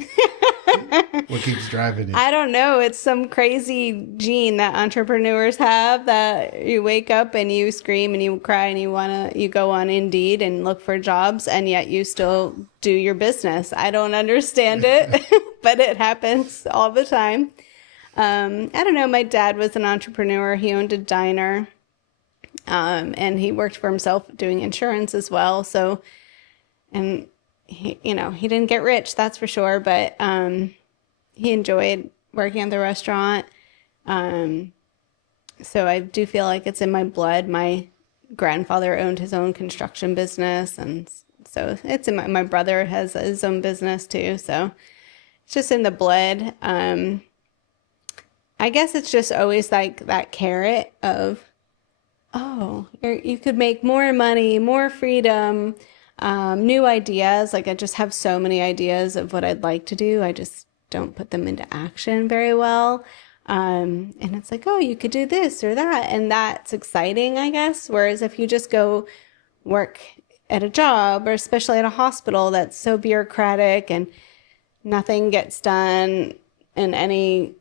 what keeps driving you? I don't know. It's some crazy gene that entrepreneurs have, that you wake up and you scream and you cry and you go on Indeed and look for jobs, and yet you still do your business. I don't understand it, but it happens all the time. I don't know. My dad was an entrepreneur. He owned a diner. And he worked for himself doing insurance as well. So, and he didn't get rich, that's for sure, but, he enjoyed working at the restaurant. So I do feel like it's in my blood. My grandfather owned his own construction business. And so it's in my brother has his own business too. So it's just in the blood. I guess it's just always like that carrot of, oh, you could make more money, more freedom, new ideas. Like, I just have so many ideas of what I'd like to do. I just don't put them into action very well. And it's like, oh, you could do this or that. And that's exciting, I guess. Whereas if you just go work at a job, or especially at a hospital that's so bureaucratic and nothing gets done in any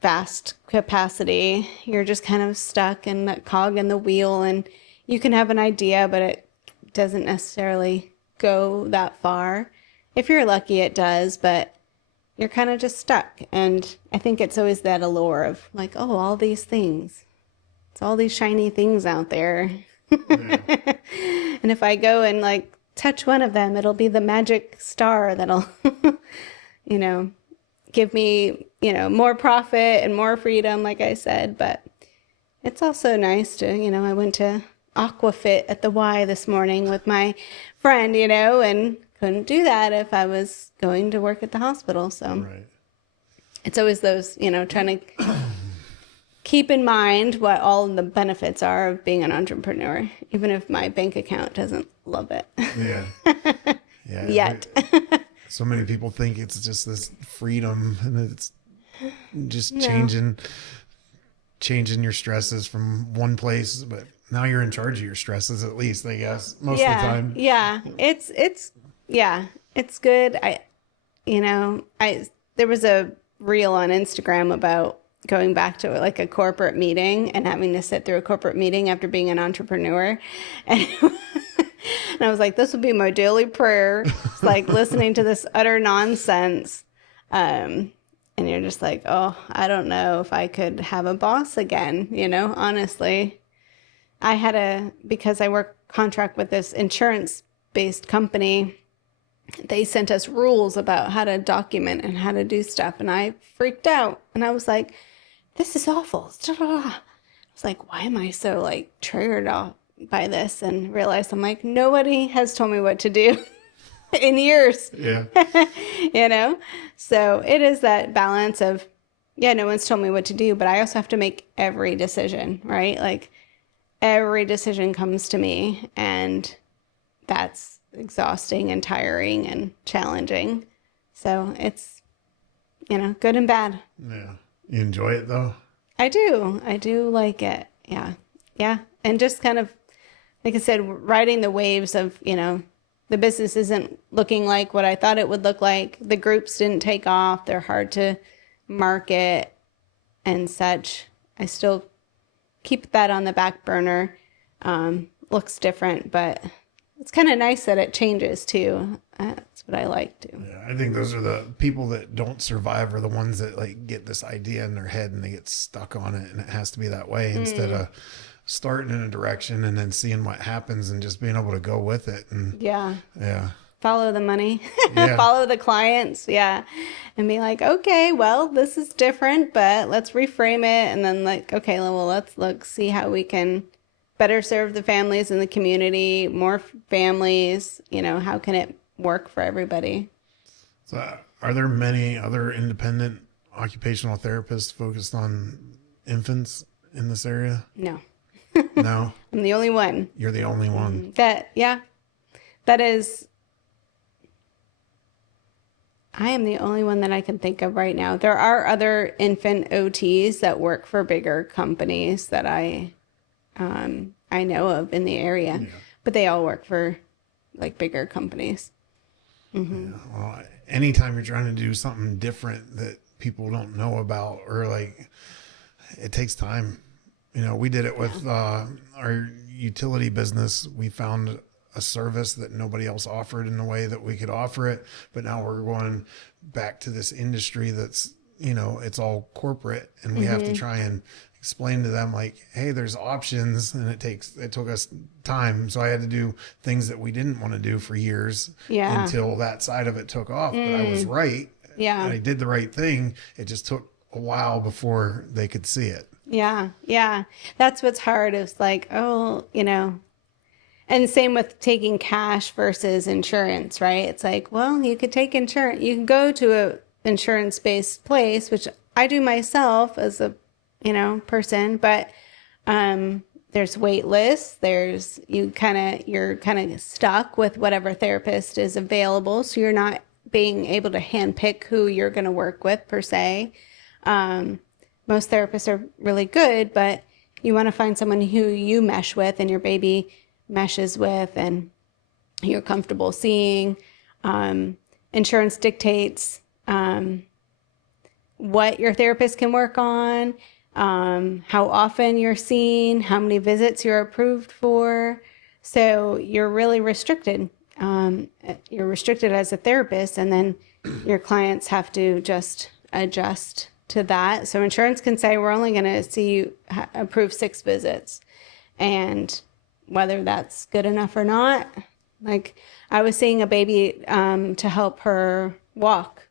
vast capacity, you're just kind of stuck in that cog in the wheel, and you can have an idea, but it doesn't necessarily go that far. If you're lucky, it does, but you're kind of just stuck. And I think it's always that allure of like, oh, all these things, it's all these shiny things out there. Yeah. And if I go and like touch one of them, it'll be the magic star that'll give me, more profit and more freedom, like I said. But it's also nice to, I went to Aquafit at the Y this morning with my friend, and couldn't do that if I was going to work at the hospital. So right. It's always those, trying to keep in mind what all the benefits are of being an entrepreneur, even if my bank account doesn't love it. Yeah. Yeah. Yet. So many people think it's just this freedom, and it's just changing your stresses from one place, but now you're in charge of your stresses, at least, I guess, most of the time. Yeah. It's good. There was a reel on Instagram about going back to like a corporate meeting and having to sit through a corporate meeting after being an entrepreneur. And and I was like, this would be my daily prayer. It's like listening to this utter nonsense. And you're just like, oh, I don't know if I could have a boss again, honestly. Because I work contract with this insurance-based company, they sent us rules about how to document and how to do stuff. And I freaked out. And I was like, this is awful. I was like, why am I so like triggered off by this? And realized I'm like, nobody has told me what to do in years. Yeah. So it is that balance of, no one's told me what to do, but I also have to make every decision, right? Like every decision comes to me, and that's exhausting and tiring and challenging. So it's, good and bad. Yeah. You enjoy it though? I do like it. Yeah. Yeah. And just kind of, like I said, riding the waves of, the business isn't looking like what I thought it would look like. The groups didn't take off. They're hard to market and such. I still keep that on the back burner. Looks different, but it's kind of nice that it changes too. That's what I like too. Yeah, I think those are the people that don't survive, are the ones that like get this idea in their head and they get stuck on it, and it has to be that way instead of starting in a direction and then seeing what happens and just being able to go with it. And yeah. Follow the money, follow the clients. Yeah. And be like, okay, well, this is different, but let's reframe it. And then like, okay, well, let's see how we can better serve the families in the community, more families, how can it work for everybody? So are there many other independent occupational therapists focused on infants in this area? No. No? I'm the only one. You're the only one. That is I am the only one that I can think of right now. There are other infant OTs that work for bigger companies that I know of in the area, but they all work for like bigger companies. Yeah. Well, anytime you're trying to do something different that people don't know about, or like, it takes time. You know, we did it with our utility business. We found a service that nobody else offered in the way that we could offer it. But now we're going back to this industry that's, you know, it's all corporate, and we have to try and explain to them like, hey, there's options, and it took us time. So I had to do things that we didn't want to do for years until that side of it took off. But I was right. Yeah. And I did the right thing. It just took a while before they could see it. Yeah. Yeah. That's what's hard is like, oh, you know, and same with taking cash versus insurance, right? It's like, well, you could take insurance. You can go to a insurance-based place, which I do myself as a, you know, person, but there's wait lists. You're kind of stuck with whatever therapist is available. So you're not being able to handpick who you're going to work with per se. Most therapists are really good, but you want to find someone who you mesh with and your baby meshes with and you're comfortable seeing. Insurance dictates what your therapist can work on, how often you're seen, how many visits you're approved for. So you're really restricted. You're restricted as a therapist, and then your clients have to just adjust to that. So insurance can say, we're only going to see you approve 6 visits. And whether that's good enough or not, like I was seeing a baby to help her walk,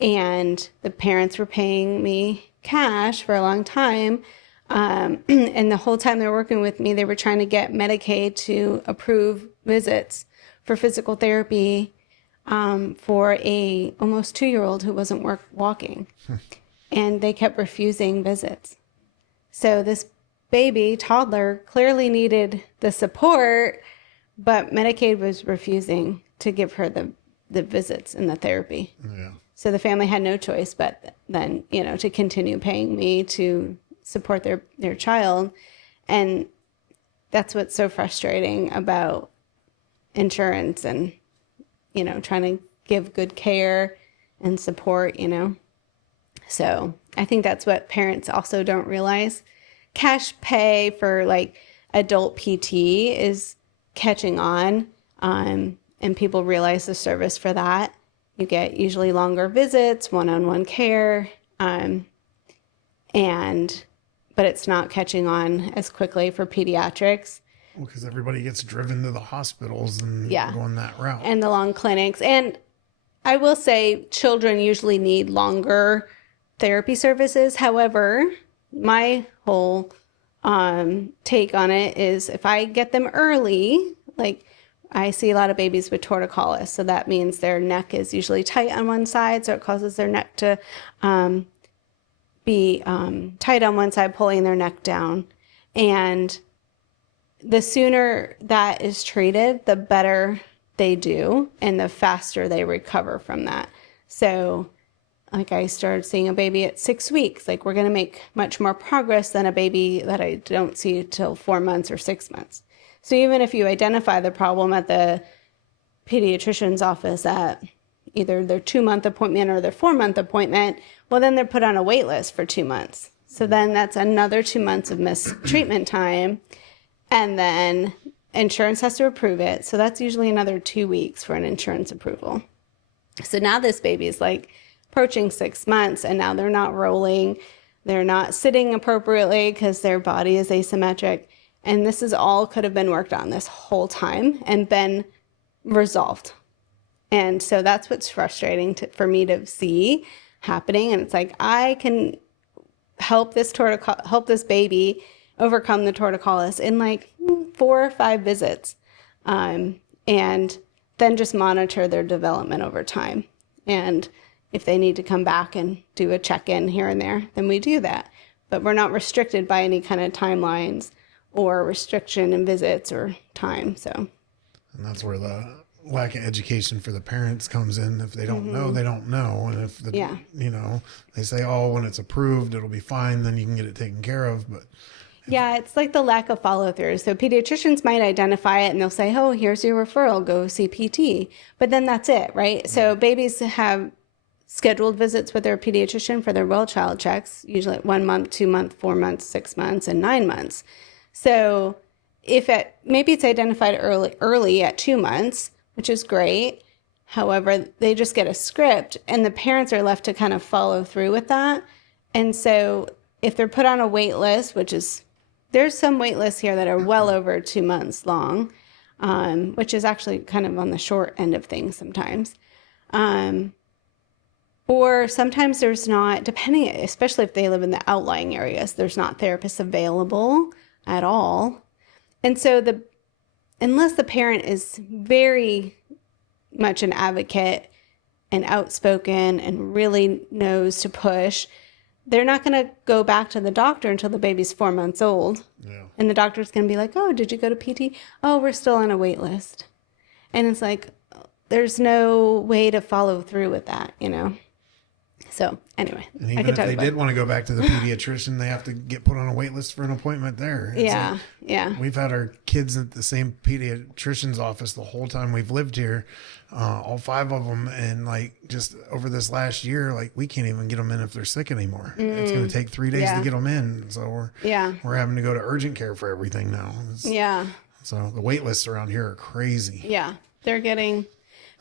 and the parents were paying me cash for a long time. And the whole time they're working with me, they were trying to get Medicaid to approve visits for physical therapy for a almost 2-year-old who wasn't walking. And they kept refusing visits. So this baby, toddler, clearly needed the support, but Medicaid was refusing to give her the visits and the therapy. Yeah. So the family had no choice but then, you know, to continue paying me to support their child. And that's what's so frustrating about insurance and, you know, trying to give good care and support, you know. So I think that's what parents also don't realize. Cash pay for like adult PT is catching on, and people realize the service for that. You get usually longer visits, one-on-one care, but it's not catching on as quickly for pediatrics. Well, because everybody gets driven to the hospitals and going that route. And the long clinics. And I will say children usually need longer therapy services. However, my whole take on it is if I get them early, like I see a lot of babies with torticollis. So that means their neck is usually tight on one side. So it causes their neck to be tight on one side, pulling their neck down. And the sooner that is treated, the better they do and the faster they recover from that. So like I started seeing a baby at 6 weeks. Like we're going to make much more progress than a baby that I don't see till 4 months or 6 months. So even if you identify the problem at the pediatrician's office at either their 2-month appointment or their 4-month appointment, well, then they're put on a wait list for 2 months. So then that's another 2 months of missed treatment time. And then insurance has to approve it. So that's usually another 2 weeks for an insurance approval. So now this baby is like approaching 6 months, and now they're not rolling. They're not sitting appropriately because their body is asymmetric. And this is all could have been worked on this whole time and been resolved. And so that's what's frustrating for me to see happening. And it's like, I can help this baby overcome the torticollis in like 4 or 5 visits. And then just monitor their development over time. And if they need to come back and do a check-in here and there, then we do that. But we're not restricted by any kind of timelines or restriction in visits or time. So, and that's where the lack of education for the parents comes in. If they don't know, they don't know. And if they say, oh, when it's approved, it'll be fine, then you can get it taken care of. But Yeah, it's like the lack of follow through. So pediatricians might identify it and they'll say, oh, here's your referral, go see PT. But then that's it, right? So babies have scheduled visits with their pediatrician for their well child checks, usually at 1 month, 2 month, 4 months, 6 months, and 9 months. So maybe it's identified early at 2 months, which is great. However, they just get a script and the parents are left to kind of follow through with that. And so if they're put on a wait list, there's some wait lists here that are well over 2 months long, which is actually kind of on the short end of things sometimes. Or sometimes there's not, depending, especially if they live in the outlying areas, there's not therapists available at all. And so unless the parent is very much an advocate and outspoken and really knows to push, they're not going to go back to the doctor until the baby's 4 months old. Yeah. And the doctor's going to be like, oh, did you go to PT? Oh, we're still on a wait list. And it's like, there's no way to follow through with that, So anyway, and even if they did want to go back to the pediatrician, they have to get put on a wait list for an appointment there. Yeah. We've had our kids at the same pediatrician's office the whole time we've lived here, all 5 of them. And just over this last year, we can't even get them in if they're sick anymore. It's going to take 3 days to get them in. So we're having to go to urgent care for everything now. So the wait lists around here are crazy. Yeah. They're getting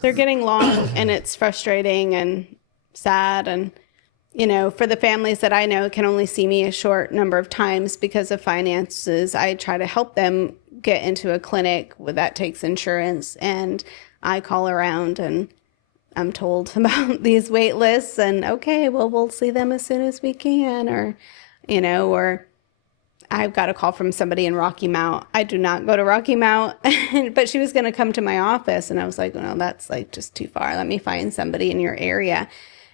long and it's frustrating and sad. And, for the families that I know can only see me a short number of times because of finances, I try to help them get into a clinic that takes insurance. And I call around and I'm told about these wait lists and, okay, well, we'll see them as soon as we can. Or I've got a call from somebody in Rocky Mount. I do not go to Rocky Mount, but she was going to come to my office. And I was like, no, that's just too far. Let me find somebody in your area.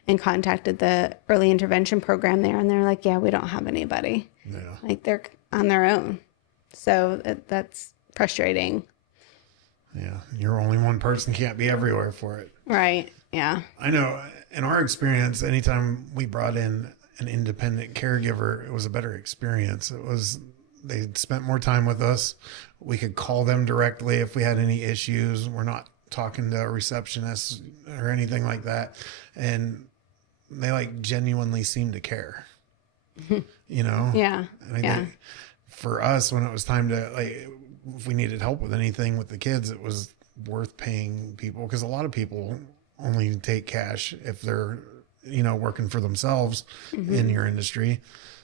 And contacted the early intervention program there. And they're like, yeah, we don't have anybody. Yeah. They're on their own. So that's frustrating. Yeah. You're only one person, can't be everywhere for it. Right. Yeah. I know in our experience, anytime we brought in an independent caregiver, it was a better experience. They spent more time with us. We could call them directly if we had any issues. We're not talking to a receptionist or anything like that. And they genuinely seem to care, Yeah. And I think for us, when it was time to if we needed help with anything with the kids, it was worth paying people, because a lot of people only take cash if they're, working for themselves in your industry.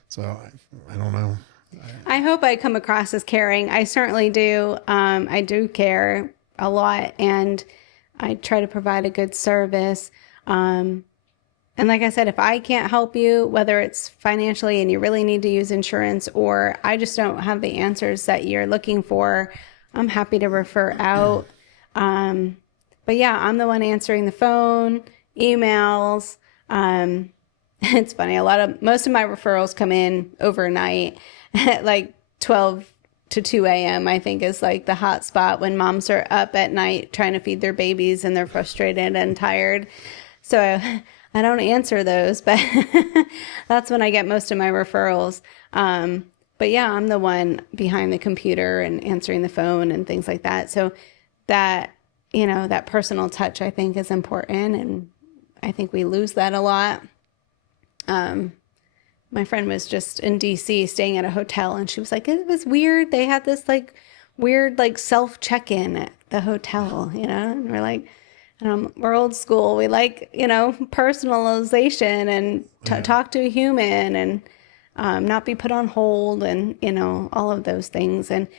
So I don't know. I hope I come across as caring. I certainly do. I do care a lot and I try to provide a good service. And like I said, if I can't help you, whether it's financially and you really need to use insurance, or I just don't have the answers that you're looking for, I'm happy to refer out. But yeah, I'm the one answering the phone, emails. It's funny. Most of my referrals come in overnight at 12 to 2 a.m. I think is the hot spot when moms are up at night trying to feed their babies and they're frustrated and tired. So I don't answer those, but that's when I get most of my referrals. But yeah, I'm the one behind the computer and answering the phone and things like that. So that, that personal touch I think is important. And I think we lose that a lot. My friend was just in DC staying at a hotel and she was like, it was weird. They had this weird self check-in at the hotel, and we're like, we're old school. We personalization and talk to a human and not be put on hold and, all of those things. And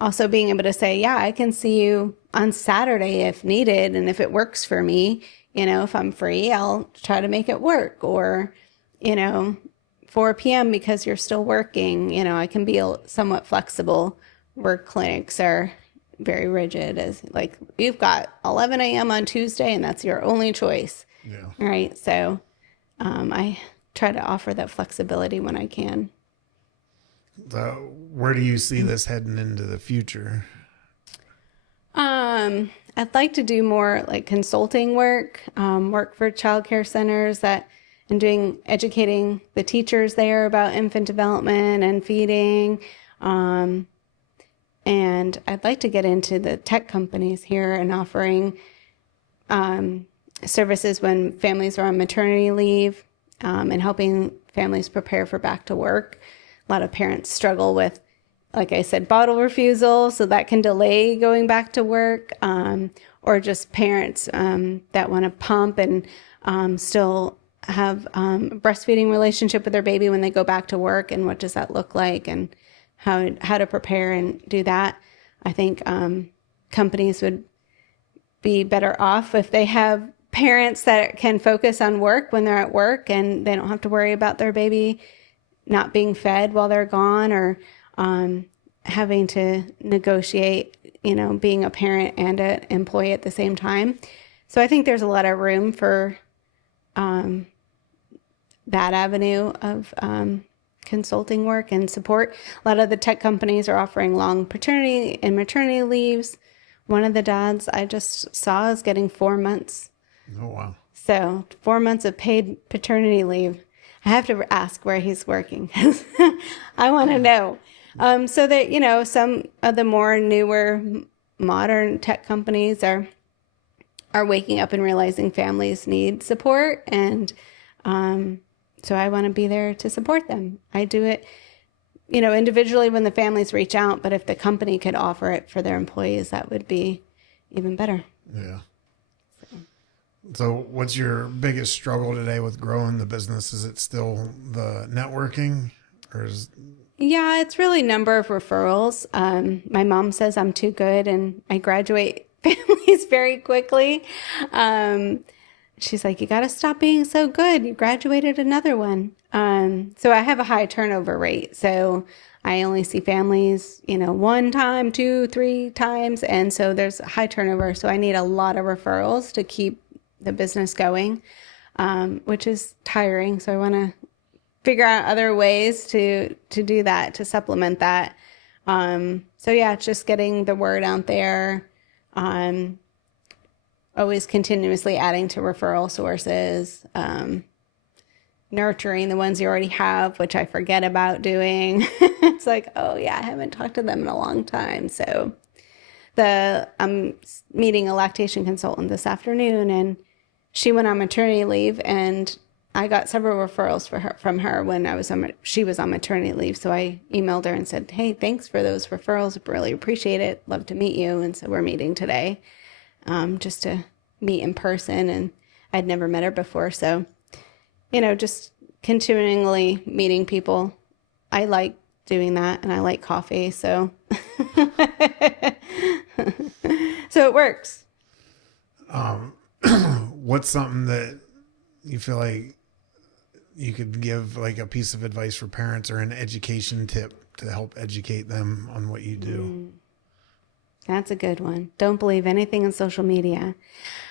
also being able to say, yeah, I can see you on Saturday if needed. And if it works for me, if I'm free, I'll try to make it work. Or, 4 p.m. because you're still working, I can be somewhat flexible. Work clinics are very rigid, as you've got 11 a.m. on Tuesday and that's your only choice. Yeah. Right. So I try to offer that flexibility when I can. So where do you see this heading into the future? I'd like to do more like consulting work, work for childcare centers and educating the teachers there about infant development and feeding. And I'd like to get into the tech companies here and offering services when families are on maternity leave, and helping families prepare for back to work. A lot of parents struggle with, like I said, bottle refusal, so that can delay going back to work, or just parents that want to pump and still have a breastfeeding relationship with their baby when they go back to work, and what does that look like, and how to prepare and do that. I think companies would be better off if they have parents that can focus on work when they're at work, and they don't have to worry about their baby not being fed while they're gone, or having to negotiate, being a parent and an employee at the same time. So I think there's a lot of room for that avenue of consulting work and support. A lot of the tech companies are offering long paternity and maternity leaves. One of the dads I just saw is getting 4 months. Oh, wow. So 4 months of paid paternity leave. I have to ask where he's working. I want to know. So that, some of the more newer modern tech companies are waking up and realizing families need support. And so I want to be there to support them. I do it, individually when the families reach out, but if the company could offer it for their employees, that would be even better. Yeah. So what's your biggest struggle today with growing the business? Is it still the networking, or Yeah, it's really number of referrals. My mom says I'm too good and I graduate families very quickly. She's like, you got to stop being so good. You graduated another one. So I have a high turnover rate. So I only see families, 1 time, 2, 3 times. And so there's high turnover. So I need a lot of referrals to keep the business going, which is tiring. So I want to figure out other ways to do that, to supplement that. So yeah, it's just getting the word out there. Always continuously adding to referral sources, nurturing the ones you already have, which I forget about doing. It's like, oh yeah, I haven't talked to them in a long time. So I'm meeting a lactation consultant this afternoon, and she went on maternity leave, and I got several referrals from her when she was on maternity leave. So I emailed her and said, hey, thanks for those referrals. Really appreciate it. Love to meet you. And so we're meeting today, just to meet in person. And I'd never met her before. So, just continually meeting people. I like doing that, and I like coffee. So, so it works. What's something that you feel like you could give, like a piece of advice for parents or an education tip to help educate them on what you do? That's a good one. Don't believe anything in social media.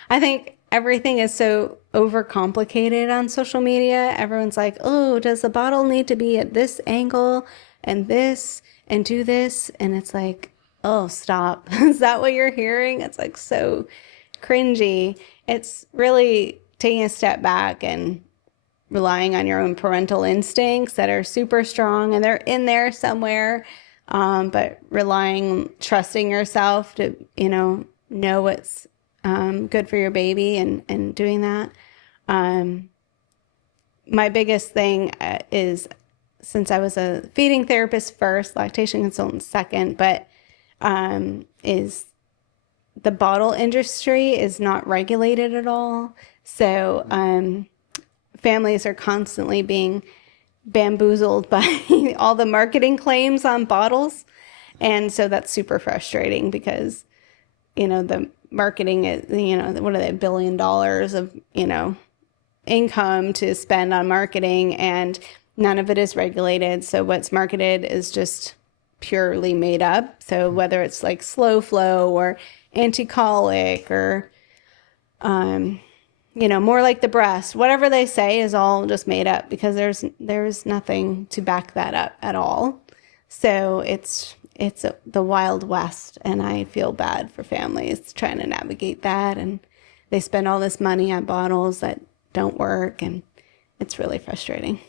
I think everything is so overcomplicated on social media. Everyone's like, oh, does the bottle need to be at this angle and this and do this? And it's like, oh, stop. Is that what you're hearing? It's like so cringy. It's really taking a step back and relying on your own parental instincts that are super strong, and they're in there somewhere. But trusting yourself to, know what's good for your baby and doing that. My biggest thing is, since I was a feeding therapist first, lactation consultant second, but is the bottle industry is not regulated at all. So families are constantly being bamboozled by all the marketing claims on bottles. And so that's super frustrating because, the marketing is, what are they, $1 billion of, income to spend on marketing, and none of it is regulated. So what's marketed is just purely made up. So whether it's like slow flow or anti-colic or, more like the breast, whatever they say is all just made up because there's nothing to back that up at all. So it's the Wild West, and I feel bad for families trying to navigate that, and they spend all this money on bottles that don't work, and it's really frustrating.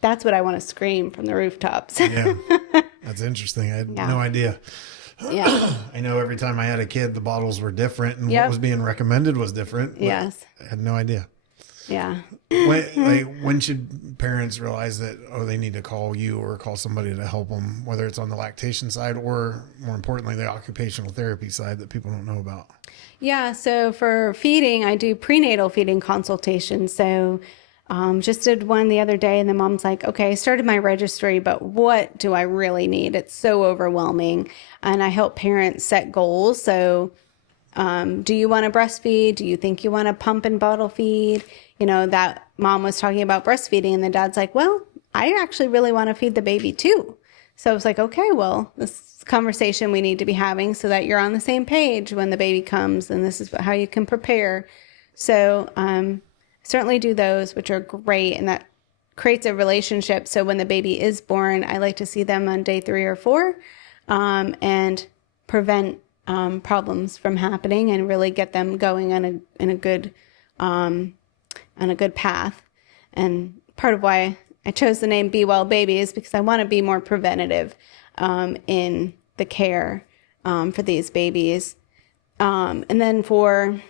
That's what I want to scream from the rooftops. Yeah, that's interesting. I had no idea. Yeah. I know every time I had a kid, the bottles were different, and Yep. what was being recommended was different. But Yes. I had no idea. Yeah. When should parents realize that, they need to call you or call somebody to help them, whether it's on the lactation side or, more importantly, the occupational therapy side that people don't know about? Yeah. So for feeding, I do prenatal feeding consultations. So just did one the other day, and the mom's like, okay, I started my registry, but what do I really need? It's so overwhelming. And I help parents set goals. So do you want to breastfeed? Do you think you want to pump and bottle feed? That mom was talking about breastfeeding, and the dad's like, well, I actually really want to feed the baby too. So I was like, okay, well, this is a conversation we need to be having so that you're on the same page when the baby comes, and this is how you can prepare. So certainly do those, which are great, and that creates a relationship. So when the baby is born, I like to see them on day 3 or 4 and prevent problems from happening and really get them going on a good path. And part of why I chose the name Be Well Baby is because I want to be more preventative in the care for these babies. And then for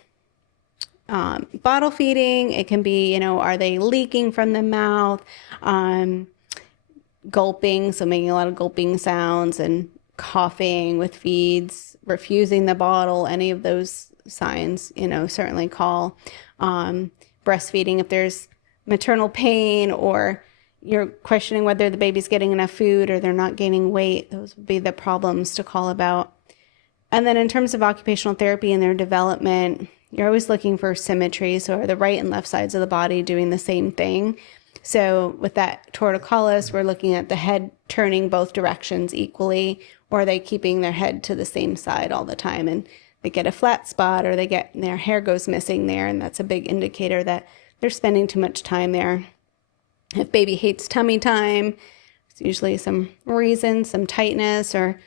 bottle feeding, it can be, are they leaking from the mouth, gulping, so making a lot of gulping sounds, and coughing with feeds, refusing the bottle, any of those signs, certainly call. Breastfeeding, if there's maternal pain or you're questioning whether the baby's getting enough food or they're not gaining weight, those would be the problems to call about. And then in terms of occupational therapy and their development, you're always looking for symmetry. So are the right and left sides of the body doing the same thing? So with that torticollis, we're looking at the head turning both directions equally, or are they keeping their head to the same side all the time? And they get a flat spot, or their hair goes missing there, and that's a big indicator that they're spending too much time there. If baby hates tummy time, it's usually some reason, some tightness or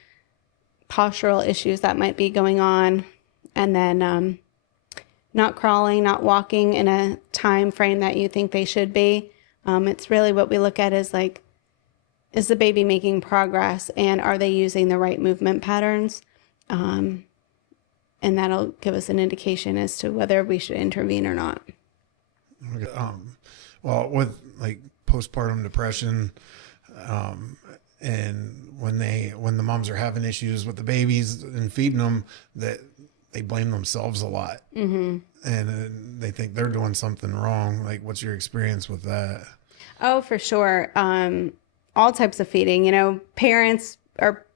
postural issues that might be going on. And then not crawling, not walking in a time frame that you think they should be. It's really what we look at is is the baby making progress, and are they using the right movement patterns? And that'll give us an indication as to whether we should intervene or not. Well, with postpartum depression, and when the moms are having issues with the babies and feeding them, that they blame themselves a lot, and they think they're doing something wrong. What's your experience with that? Oh, for sure. All types of feeding. Parents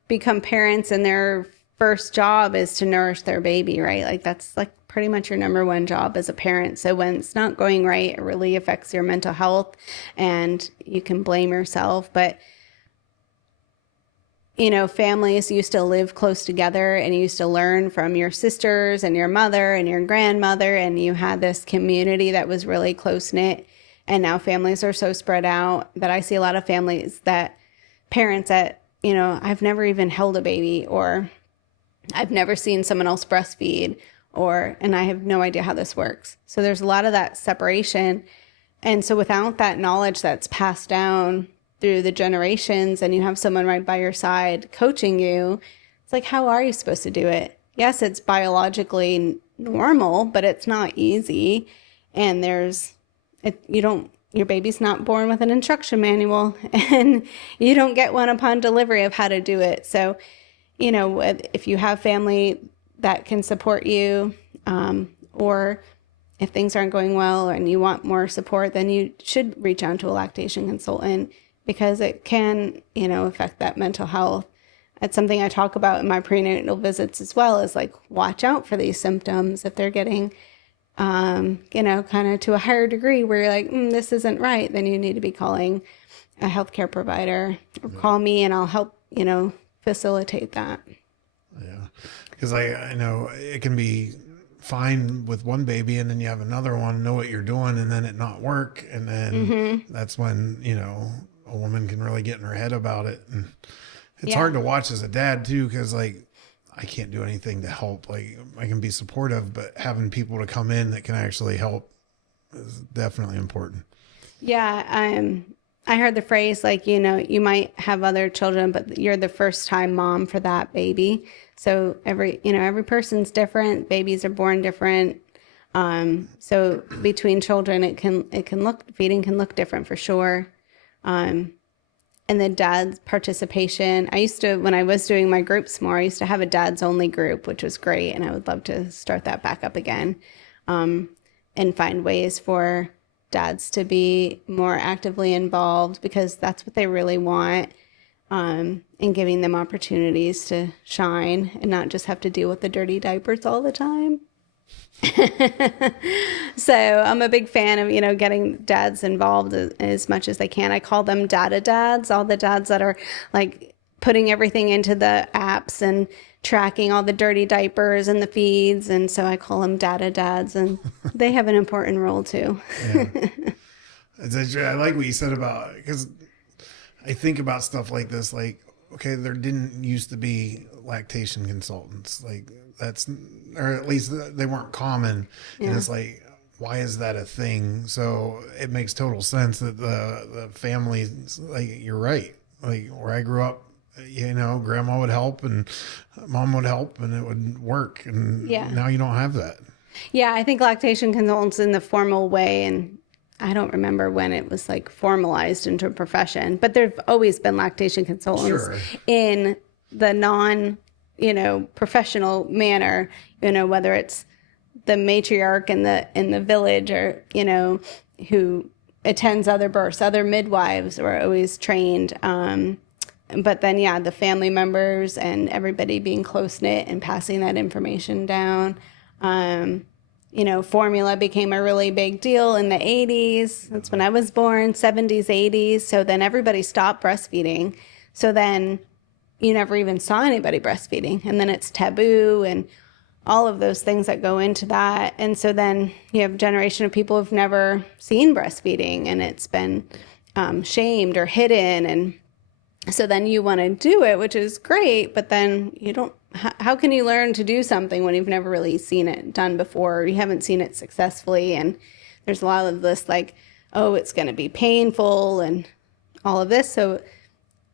become parents, and their first job is to nourish their baby, right? That's pretty much your number one job as a parent. So when it's not going right, it really affects your mental health, and you can blame yourself. But families used to live close together, and you used to learn from your sisters and your mother and your grandmother, and you had this community that was really close knit. And now families are so spread out that I see a lot of parents that, I've never even held a baby, or I've never seen someone else breastfeed, and I have no idea how this works. So there's a lot of that separation. And so without that knowledge that's passed down through the generations, and you have someone right by your side coaching you, it's how are you supposed to do it? Yes, it's biologically normal, but it's not easy. And your baby's not born with an instruction manual, and you don't get one upon delivery of how to do it. So, if you have family that can support you, or if things aren't going well and you want more support, then you should reach out to a lactation consultant, because it can, affect that mental health. It's something I talk about in my prenatal visits as well, is watch out for these symptoms. If they're getting, kind of to a higher degree where you're this isn't right, then you need to be calling a healthcare provider, or call me, and I'll help, facilitate that. Yeah. Because I know it can be fine with one baby, and then you have another one, know what you're doing, and then it not work. And then that's when, a woman can really get in her head about it. And It's hard to watch as a dad too, because like I can't do anything to help. Like I can be supportive, but having people to come in that can actually help is definitely important. Yeah. I heard the phrase like, you might have other children, but you're the first time mom for that baby. So every person's different. Babies are born different. So between children, feeding can look different for sure. And then dad's participation. When I was doing my groups more, I used to have a dads only group, which was great. And I would love to start that back up again, and find ways for dads to be more actively involved, because that's what they really want, and giving them opportunities to shine and not just have to deal with the dirty diapers all the time. So I'm a big fan of, getting dads involved as much as they can. I call them data dads, all the dads that are like putting everything into the apps and tracking all the dirty diapers and the feeds. And so I call them data dads, and they have an important role too. I like what you said about, because I think about stuff like this, like, okay, there didn't used to be lactation consultants. Like or at least they weren't common. Yeah. And it's like, why is that a thing? So it makes total sense that the families, like, you're right. Like where I grew up, grandma would help and mom would help and it would work. And now you don't have that. Yeah. I think lactation consultants in the formal way, and I don't remember when it was like formalized into a profession, but there've always been lactation consultants in the professional manner, whether it's the matriarch in the village or, who attends other births, other midwives were always trained. But then, the family members and everybody being close knit and passing that information down. Formula became a really big deal in the 80s. That's when I was born, 70s, 80s. So then everybody stopped breastfeeding. So then you never even saw anybody breastfeeding. And then it's taboo and all of those things that go into that. And so then you have a generation of people who've never seen breastfeeding, and it's been shamed or hidden. And so then you want to do it, which is great, but then you don't. How can you learn to do something when you've never really seen it done before, or you haven't seen it successfully? And there's a lot of this like, oh, it's going to be painful and all of this. So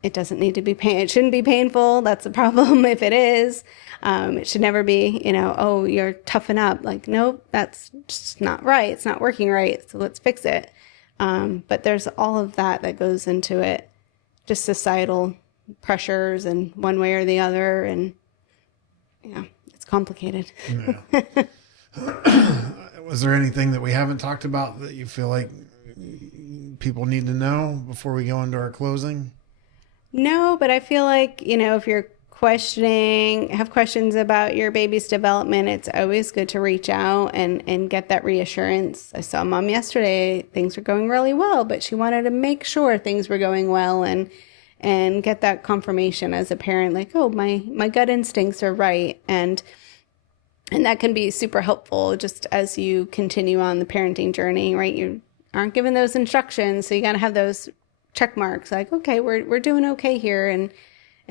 it doesn't need to be it shouldn't be painful. That's a problem if it is. It should never be, oh, you're toughen up. Like, nope, that's just not right. It's not working right. So let's fix it. But there's all of that goes into it, just societal pressures and one way or the other. And it's complicated. Yeah. Was there anything that we haven't talked about that you feel like people need to know before we go into our closing? No, but I feel like, if you're have questions about your baby's development, it's always good to reach out and get that reassurance. I saw mom yesterday, things were going really well, but she wanted to make sure things were going well and get that confirmation as a parent, like, oh, my gut instincts are right. And that can be super helpful just as you continue on the parenting journey, right? You aren't given those instructions, so you got to have those check marks, like, okay, we're doing okay here, and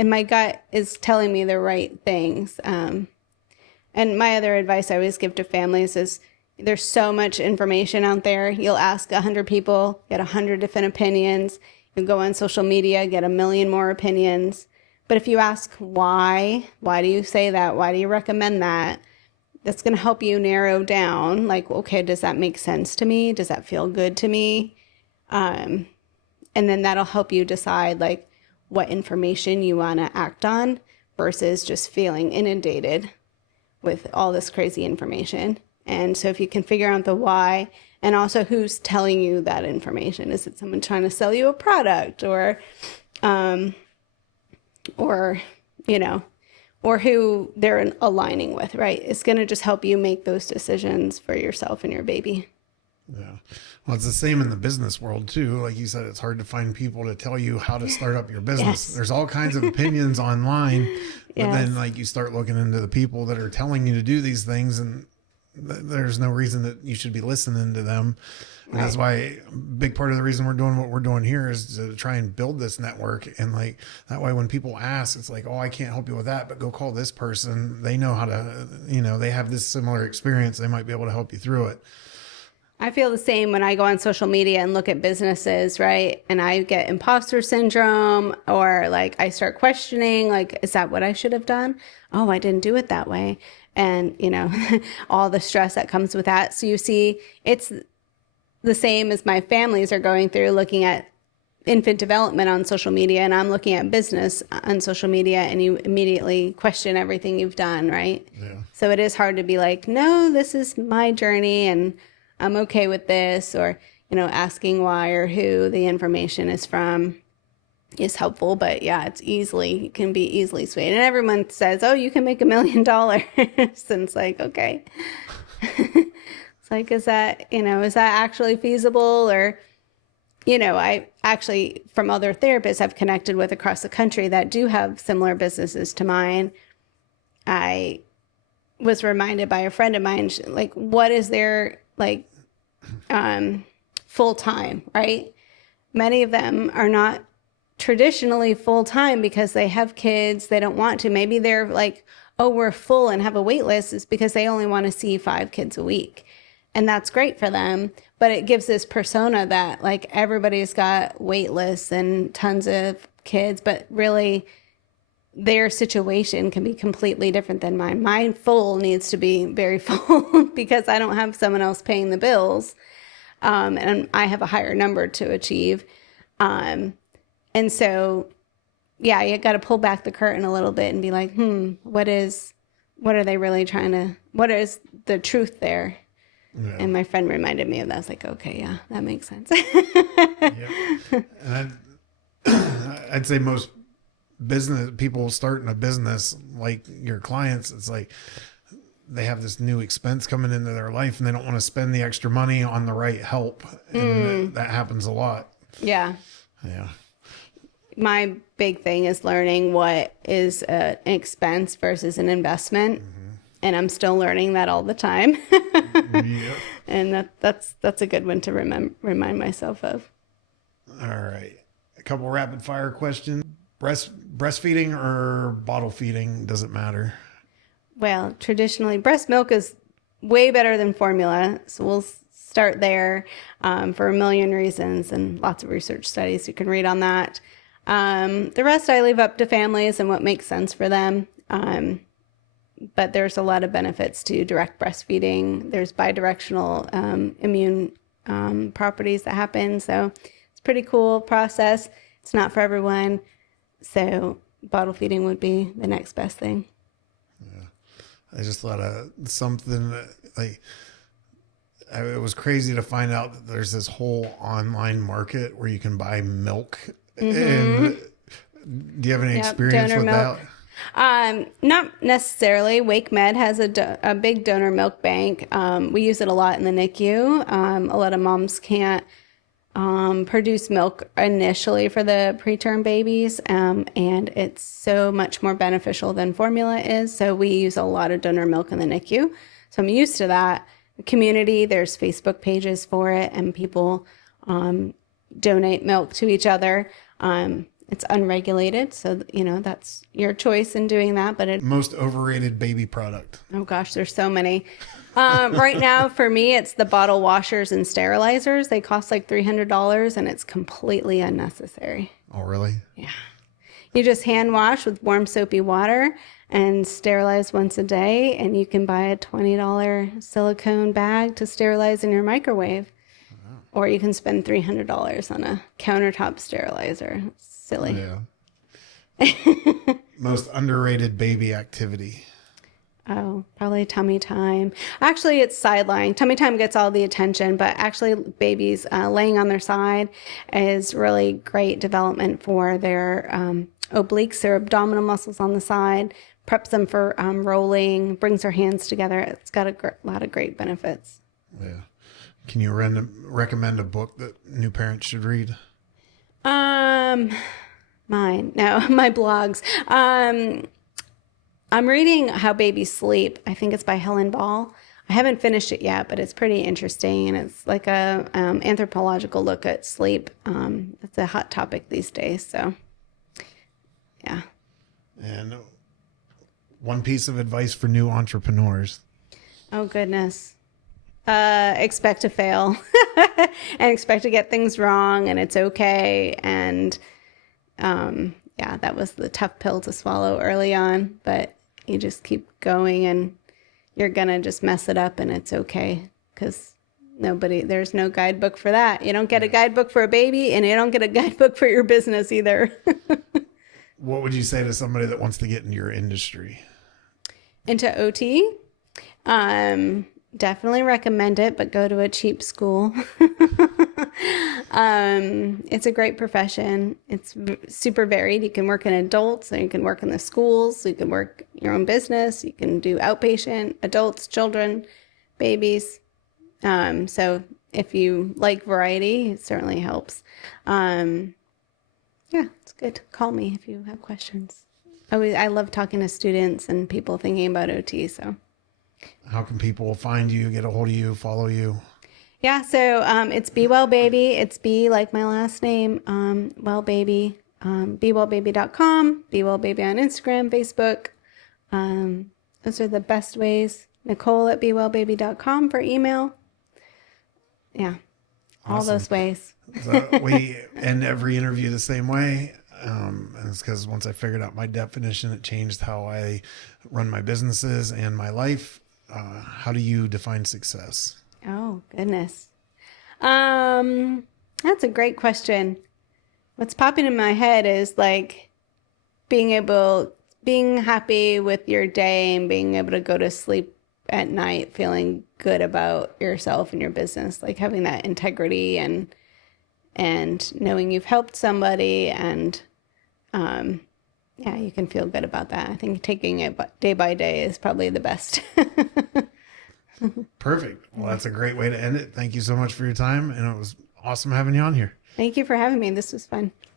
my gut is telling me the right things. And my other advice I always give to families is there's so much information out there. You'll ask 100 people, get 100 different opinions. You go on social media, get 1 million more opinions. But if you ask why do you say that? Why do you recommend that? That's going to help you narrow down, like, okay, does that make sense to me? Does that feel good to me? And then that'll help you decide, like, what information you want to act on versus just feeling inundated with all this crazy information. And so if you can figure out the why, and also who's telling you that information. Is it someone trying to sell you a product or who they're aligning with, right? It's going to just help you make those decisions for yourself and your baby. Yeah. Well, it's the same in the business world too. Like you said, it's hard to find people to tell you how to start up your business. Yes. There's all kinds of opinions online, but then like you start looking into the people that are telling you to do these things, and there's no reason that you should be listening to them. And that's why a big part of the reason we're doing what we're doing here is to try and build this network. And like that way, when people ask, it's like, oh, I can't help you with that, but go call this person. They know how to, they have this similar experience. They might be able to help you through it. I feel the same when I go on social media and look at businesses, right? And I get imposter syndrome, or like I start questioning, like, is that what I should have done? Oh, I didn't do it that way. And, all the stress that comes with that. So you see, it's the same as my families are going through looking at infant development on social media, and I'm looking at business on social media, and you immediately question everything you've done, right? Yeah. So it is hard to be like, no, this is my journey and I'm okay with this, or, asking why or who the information is from is helpful. But yeah, it can be easily swayed. And everyone says, oh, you can make $1 million. And it's like, okay. It's like, is that actually feasible? Or, I actually, from other therapists I've connected with across the country that do have similar businesses to mine, I was reminded by a friend of mine, like, what is their, like, full time, right? Many of them are not traditionally full time because they have kids. They don't want to. Maybe they're like, oh, we're full and have a wait list, is because they only want to see 5 kids a week. And that's great for them. But it gives this persona that like everybody's got wait lists and tons of kids, but really their situation can be completely different than mine. Mine full needs to be very full because I don't have someone else paying the bills. And I have a higher number to achieve. And so, yeah, you got to pull back the curtain a little bit and be like, what are they really what is the truth there? Yeah. And my friend reminded me of that. I was like, okay, yeah, that makes sense. Yeah. And I'd say most business people starting a business, like your clients, it's like they have this new expense coming into their life and they don't want to spend the extra money on the right help. And that happens a lot. Yeah. Yeah. My big thing is learning what is an expense versus an investment. Mm-hmm. And I'm still learning that all the time. Yep. And that's a good one to remind myself of. All right. A couple rapid fire questions. Breastfeeding or bottle feeding, does it matter? Well, traditionally, breast milk is way better than formula. So we'll start there for a million reasons and lots of research studies you can read on that. The rest I leave up to families and what makes sense for them. But there's a lot of benefits to direct breastfeeding. There's bidirectional immune properties that happen. So it's a pretty cool process. It's not for everyone. So bottle feeding would be the next best thing. Yeah. I just thought of something like it was crazy to find out that there's this whole online market where you can buy milk. Mm-hmm. And do you have any experience with milk? That? Not necessarily. Wake Med has a big donor milk bank. We use it a lot in the NICU. A lot of moms can't produce milk initially for the preterm babies, and it's so much more beneficial than formula is. So we use a lot of donor milk in the NICU. So I'm used to that. Community, there's Facebook pages for it, and people donate milk to each other. It's unregulated, so that's your choice in doing that. But most overrated baby product. Oh gosh, there's so many. Right now, for me, it's the bottle washers and sterilizers. They cost like $300, and it's completely unnecessary. Oh, really? Yeah. You just hand wash with warm soapy water and sterilize once a day, and you can buy a $20 silicone bag to sterilize in your microwave. Wow. Or you can spend $300 on a countertop sterilizer. It's silly. Yeah. Most underrated baby activity. Oh, probably tummy time. Actually, it's side lying. Tummy time gets all the attention, but actually babies laying on their side is really great development for their obliques, their abdominal muscles on the side, preps them for rolling, brings their hands together. It's got a lot of great benefits. Yeah. Can you recommend a book that new parents should read? My blogs. I'm reading How Babies Sleep. I think it's by Helen Ball. I haven't finished it yet, but it's pretty interesting, and it's like a anthropological look at sleep. It's a hot topic these days, so yeah. And one piece of advice for new entrepreneurs. Oh goodness. Expect to fail and expect to get things wrong, and it's okay. And yeah, that was the tough pill to swallow early on, but you just keep going, and you're gonna just mess it up, and it's okay, because there's no guidebook for that. You don't get a guidebook for a baby, and you don't get a guidebook for your business either. What would you say to somebody that wants to get into your industry? Into OT? Definitely recommend it, but go to a cheap school. It's a great profession. It's super varied. You can work in adults, and you can work in the schools. You can work your own business. You can do outpatient, adults, children, babies. So if you like variety, it certainly helps. Yeah, it's good. Call me if you have questions. I love talking to students and people thinking about OT, so. How can people find you, get a hold of you, follow you? Yeah, so it's bwellbaby. It's B like my last name, wellbaby, bwellbaby.com, bwellbaby on Instagram, Facebook. Those are the best ways. Nicole at bwellbaby.com for email. Yeah, all those ways. So we end every interview the same way. And it's because once I figured out my definition, it changed how I run my businesses and my life. How do you define success? Oh, goodness. That's a great question. What's popping in my head is like being happy with your day and being able to go to sleep at night feeling good about yourself and your business, like having that integrity and knowing you've helped somebody, and yeah, you can feel good about that. I think taking it day by day is probably the best. Perfect. Well, that's a great way to end it. Thank you so much for your time, and it was awesome having you on here. Thank you for having me. This was fun.